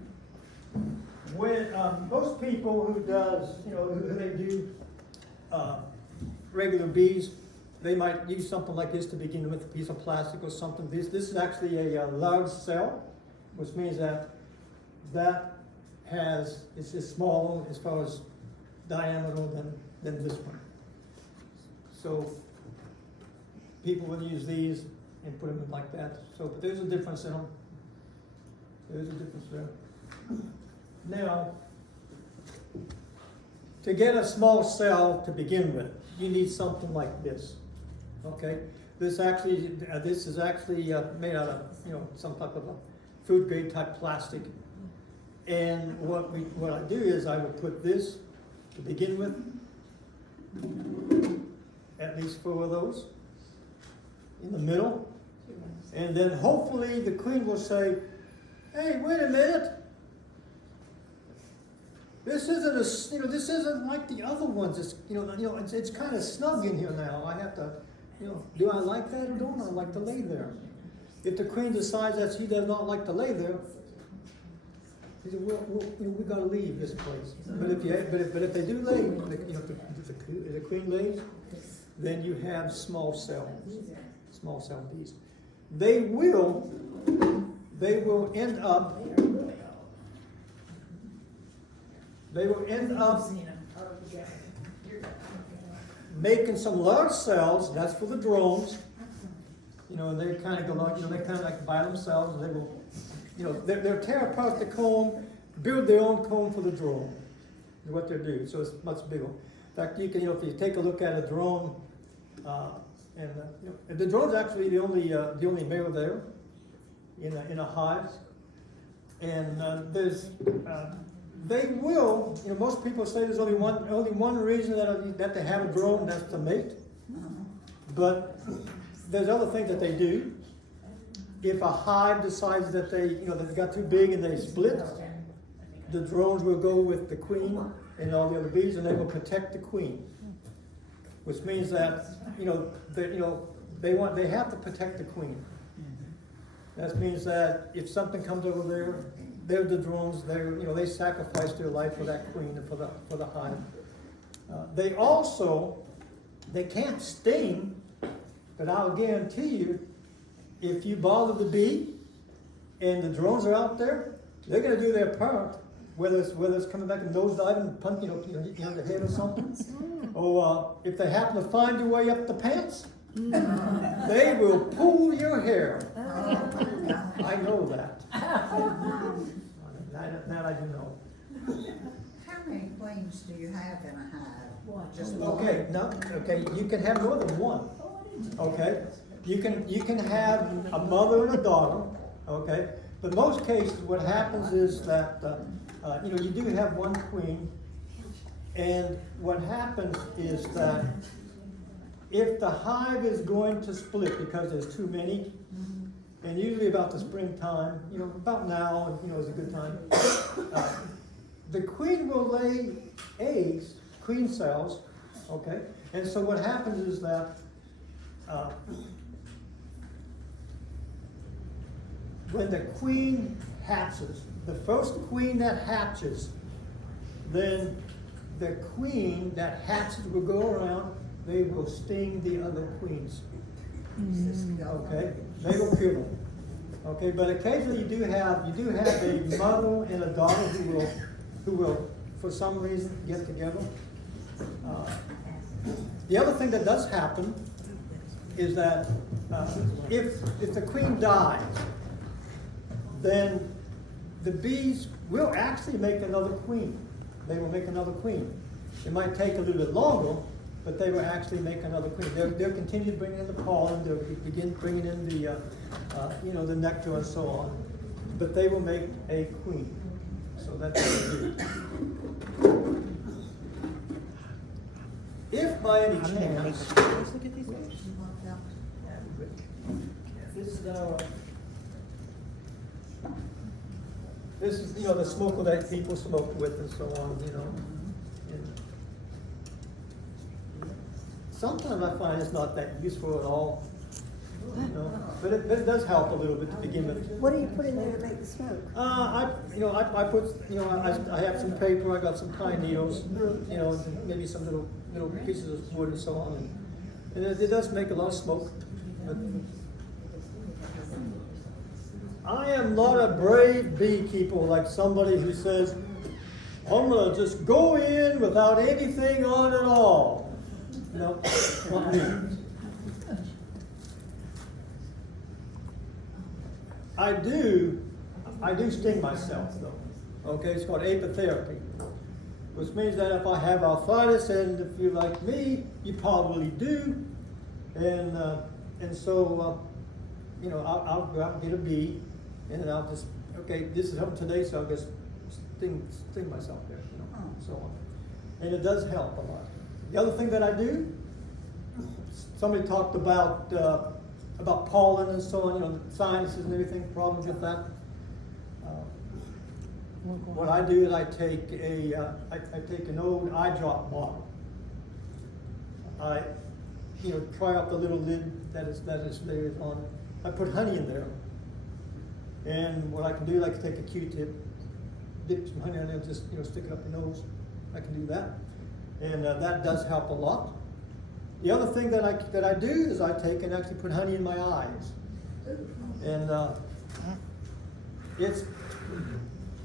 When most people who they do regular bees, they might use something like this to begin with, a piece of plastic or something. This is actually a large cell, which means that it's just smaller as far as diameter than this one. So people would use these and put them in like that. So, but there's a difference in them. There's a difference there. Now, to get a small cell to begin with, you need something like this. Okay, this is actually made out of some type of a food grade type plastic. And what I do is I would put this to begin with, at least 4 of those in the middle, and then hopefully the queen will say, "Hey, wait a minute. This isn't like the other ones. It's kind of snug in here now. I have to, do I like that or don't I like to lay there?" If the queen decides that she does not like to lay there, she said, "We got to leave this place." But if they do lay, if the queen lays, then you have small cell bees. They will end up making some large cells. That's for the drones. And they kind of go on. They kind of like by themselves. They will, they'll tear apart the comb, build their own comb for the drone. Is what they'll do. So it's much bigger. In fact, you can, if you take a look at a drone, and the drone's actually the only male there in a hive, and they will. Most people say there's only one reason that they have a drone, that's to mate. But there's other things that they do. If a hive decides that they've got too big and they split, the drones will go with the queen and all the other bees, and they will protect the queen. Which means that they have to protect the queen. That means that if something comes over there, they're the drones. They sacrifice their life for that queen and for the hive. They can't sting, but I'll guarantee you, if you bother the bee and the drones are out there, they're going to do their part. Whether it's coming back and nosedive and punch, the head or something, or if they happen to find your way up the pants, They will pull your hair. I know that. That I do know. How many queens do you have in a hive? Just Okay, no, okay, you can have more than one. Okay? You can have a mother and a daughter, okay? But most cases, what happens is that, you do have one queen, and what happens is that if the hive is going to split because there's too many, and usually about the springtime, about now, is a good time, the queen will lay eggs, queen cells, okay? And so what happens is that when the queen hatches, the first queen that hatches, then the queen that hatches will go around, they will sting the other queens. Okay? They will kill them. Okay, but occasionally you do have a mother and a daughter who will for some reason get together. The other thing that does happen is that if the queen dies, then the bees will actually make another queen. They will make another queen. It might take a little bit longer, but they will actually make another queen. They'll continue bringing in the pollen. They'll begin bringing in the nectar and so on. But they will make a queen. So that's what they do. If by any chance, this is the smoker that people smoke with and so on, And sometimes I find it's not that useful at all, but it does help a little bit to begin with. What do you put in there to make the smoke? I put, I have some paper, I got some pine needles, and maybe some little pieces of wood and so on, and it does make a lot of smoke. But I am not a brave beekeeper like somebody who says, I'm gonna just go in without anything on at all. No, not me. I do sting myself though. Okay, it's called apitherapy, which means that if I have arthritis, and if you're like me, you probably do, and so I'll go out and get a bee, and then I'll just this is happening today, so I'll just sting myself there, and so on, and it does help a lot. The other thing that I do, somebody talked about pollen and so on, sinuses and everything, problems with that. What I do is I take an old eye drop bottle. I pry up the little lid that is there on. I put honey in there, and what I can do, I can take a Q-tip, dip some honey in there, and just stick it up your nose. I can do that, and that does help a lot. The other thing that I do is I take and actually put honey in my eyes, and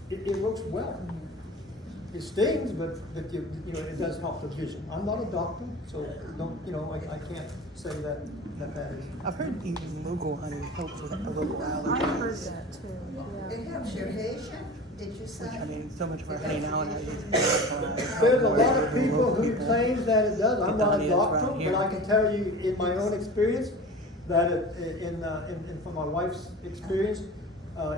it works well. It stings, but it does help the vision. I'm not a doctor, so I can't say that is. I've heard even local honey helps with a local allergy. I've heard that too. It helps your vision, did you say? I mean, so much of our honey now nowadays. There's a lot of people who claim that it does. I'm not a doctor, but I can tell you in my own experience that from my wife's experience,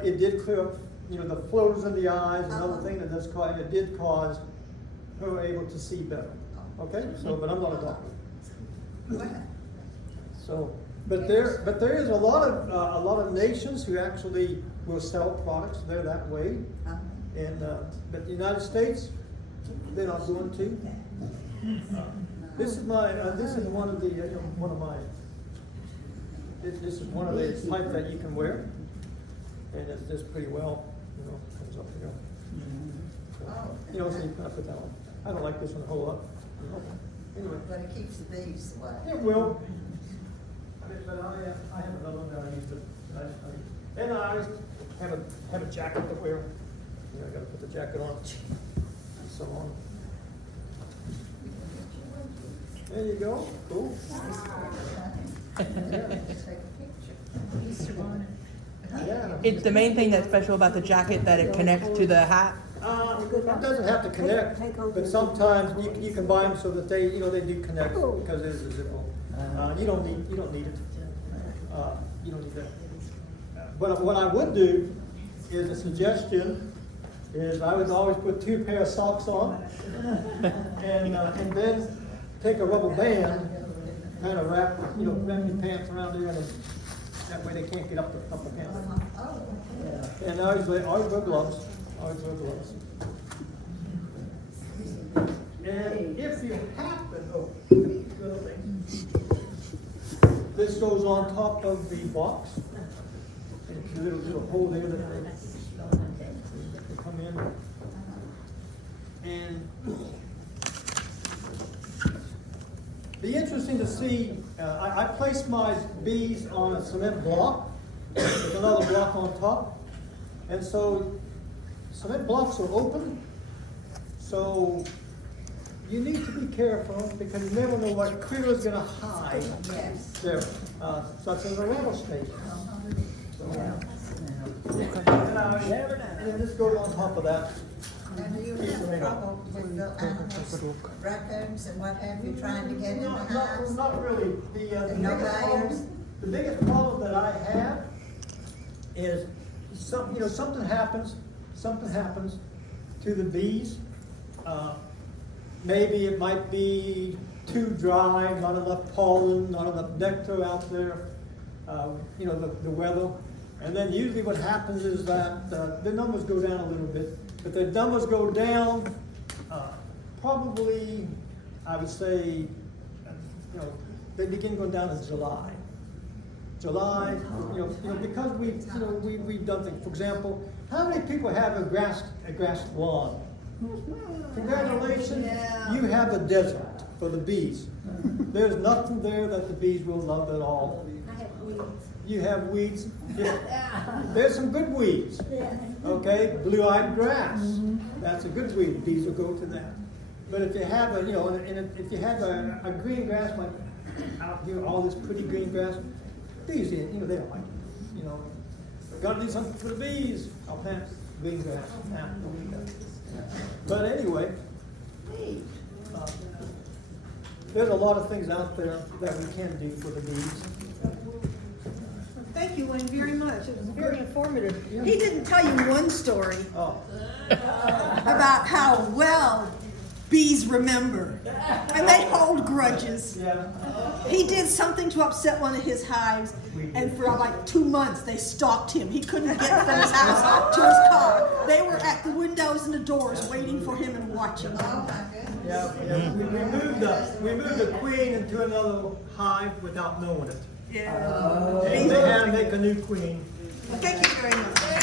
it did clear up, the floaters in the eyes and other things that it did cause her able to see better. Okay, but I'm not a doctor. So, but there is a lot of nations who actually will sell products. They're that way, and but the United States, they're not going to. This is one of the type that you can wear, and it's just pretty well, comes up here. So you can put that on. I don't like this one a whole lot. Anyway, But it keeps the bees away. it will. But I have another one that I use, and I have a jacket to wear. I got to put the jacket on, and so on. There you go. Cool. Yeah. It's the main thing that's special about the jacket that it connects to the hat. It doesn't have to connect, but sometimes you can buy them so that they, they do connect because it is a zipper. You don't need it. You don't need that. But what I would do is a suggestion is I would always put 2 pair of socks on and then take a rubber band, kind of wrap your pants around there, and that way they can't get up the pants. And always wear gloves. Always wear gloves. And if you happen, this goes on top of the box. And it's a little hole there that they come in. And be interesting to see, I place my bees on a cement block with another block on top. And so cement blocks are open, so you need to be careful because you never know what critter is going to hide there, such as a rattlesnake. And then this goes on top of that. Now, do you have trouble with the animals, raccoons and what have you, trying to get in the hives? Not really. No buyers? The biggest problem that I have is something happens to the bees. Maybe it might be too dry, not enough pollen, not enough nectar out there, the weather. And then usually what happens is that the numbers go down a little bit. But the numbers go down probably, I would say, they begin going down in July. Because we've done things. For example, how many people have a grass lawn? Congratulations, you have a desert for the bees. There's nothing there that the bees will love at all. I have weeds. You have weeds. Yeah. There's some good weeds. Okay, blue-eyed grass. That's a good weed. Bees will go to that. But if you have if you have a green grass like out here, all this pretty green grass, bees, they don't like it. Gotta do something for the bees. I'll plant green grass. But anyway, there's a lot of things out there that we can do for the bees. Thank you, Wayne, very much. It was very informative. He didn't tell you one story about how well bees remember, and they hold grudges. Yeah. He did something to upset one of his hives, and for like 2 months they stalked him. He couldn't get from his house to his car. They were at the windows and the doors waiting for him and watching him. Yeah. We moved the queen into another hive without knowing it. Yeah. And they had to make a new queen. Thank you very much.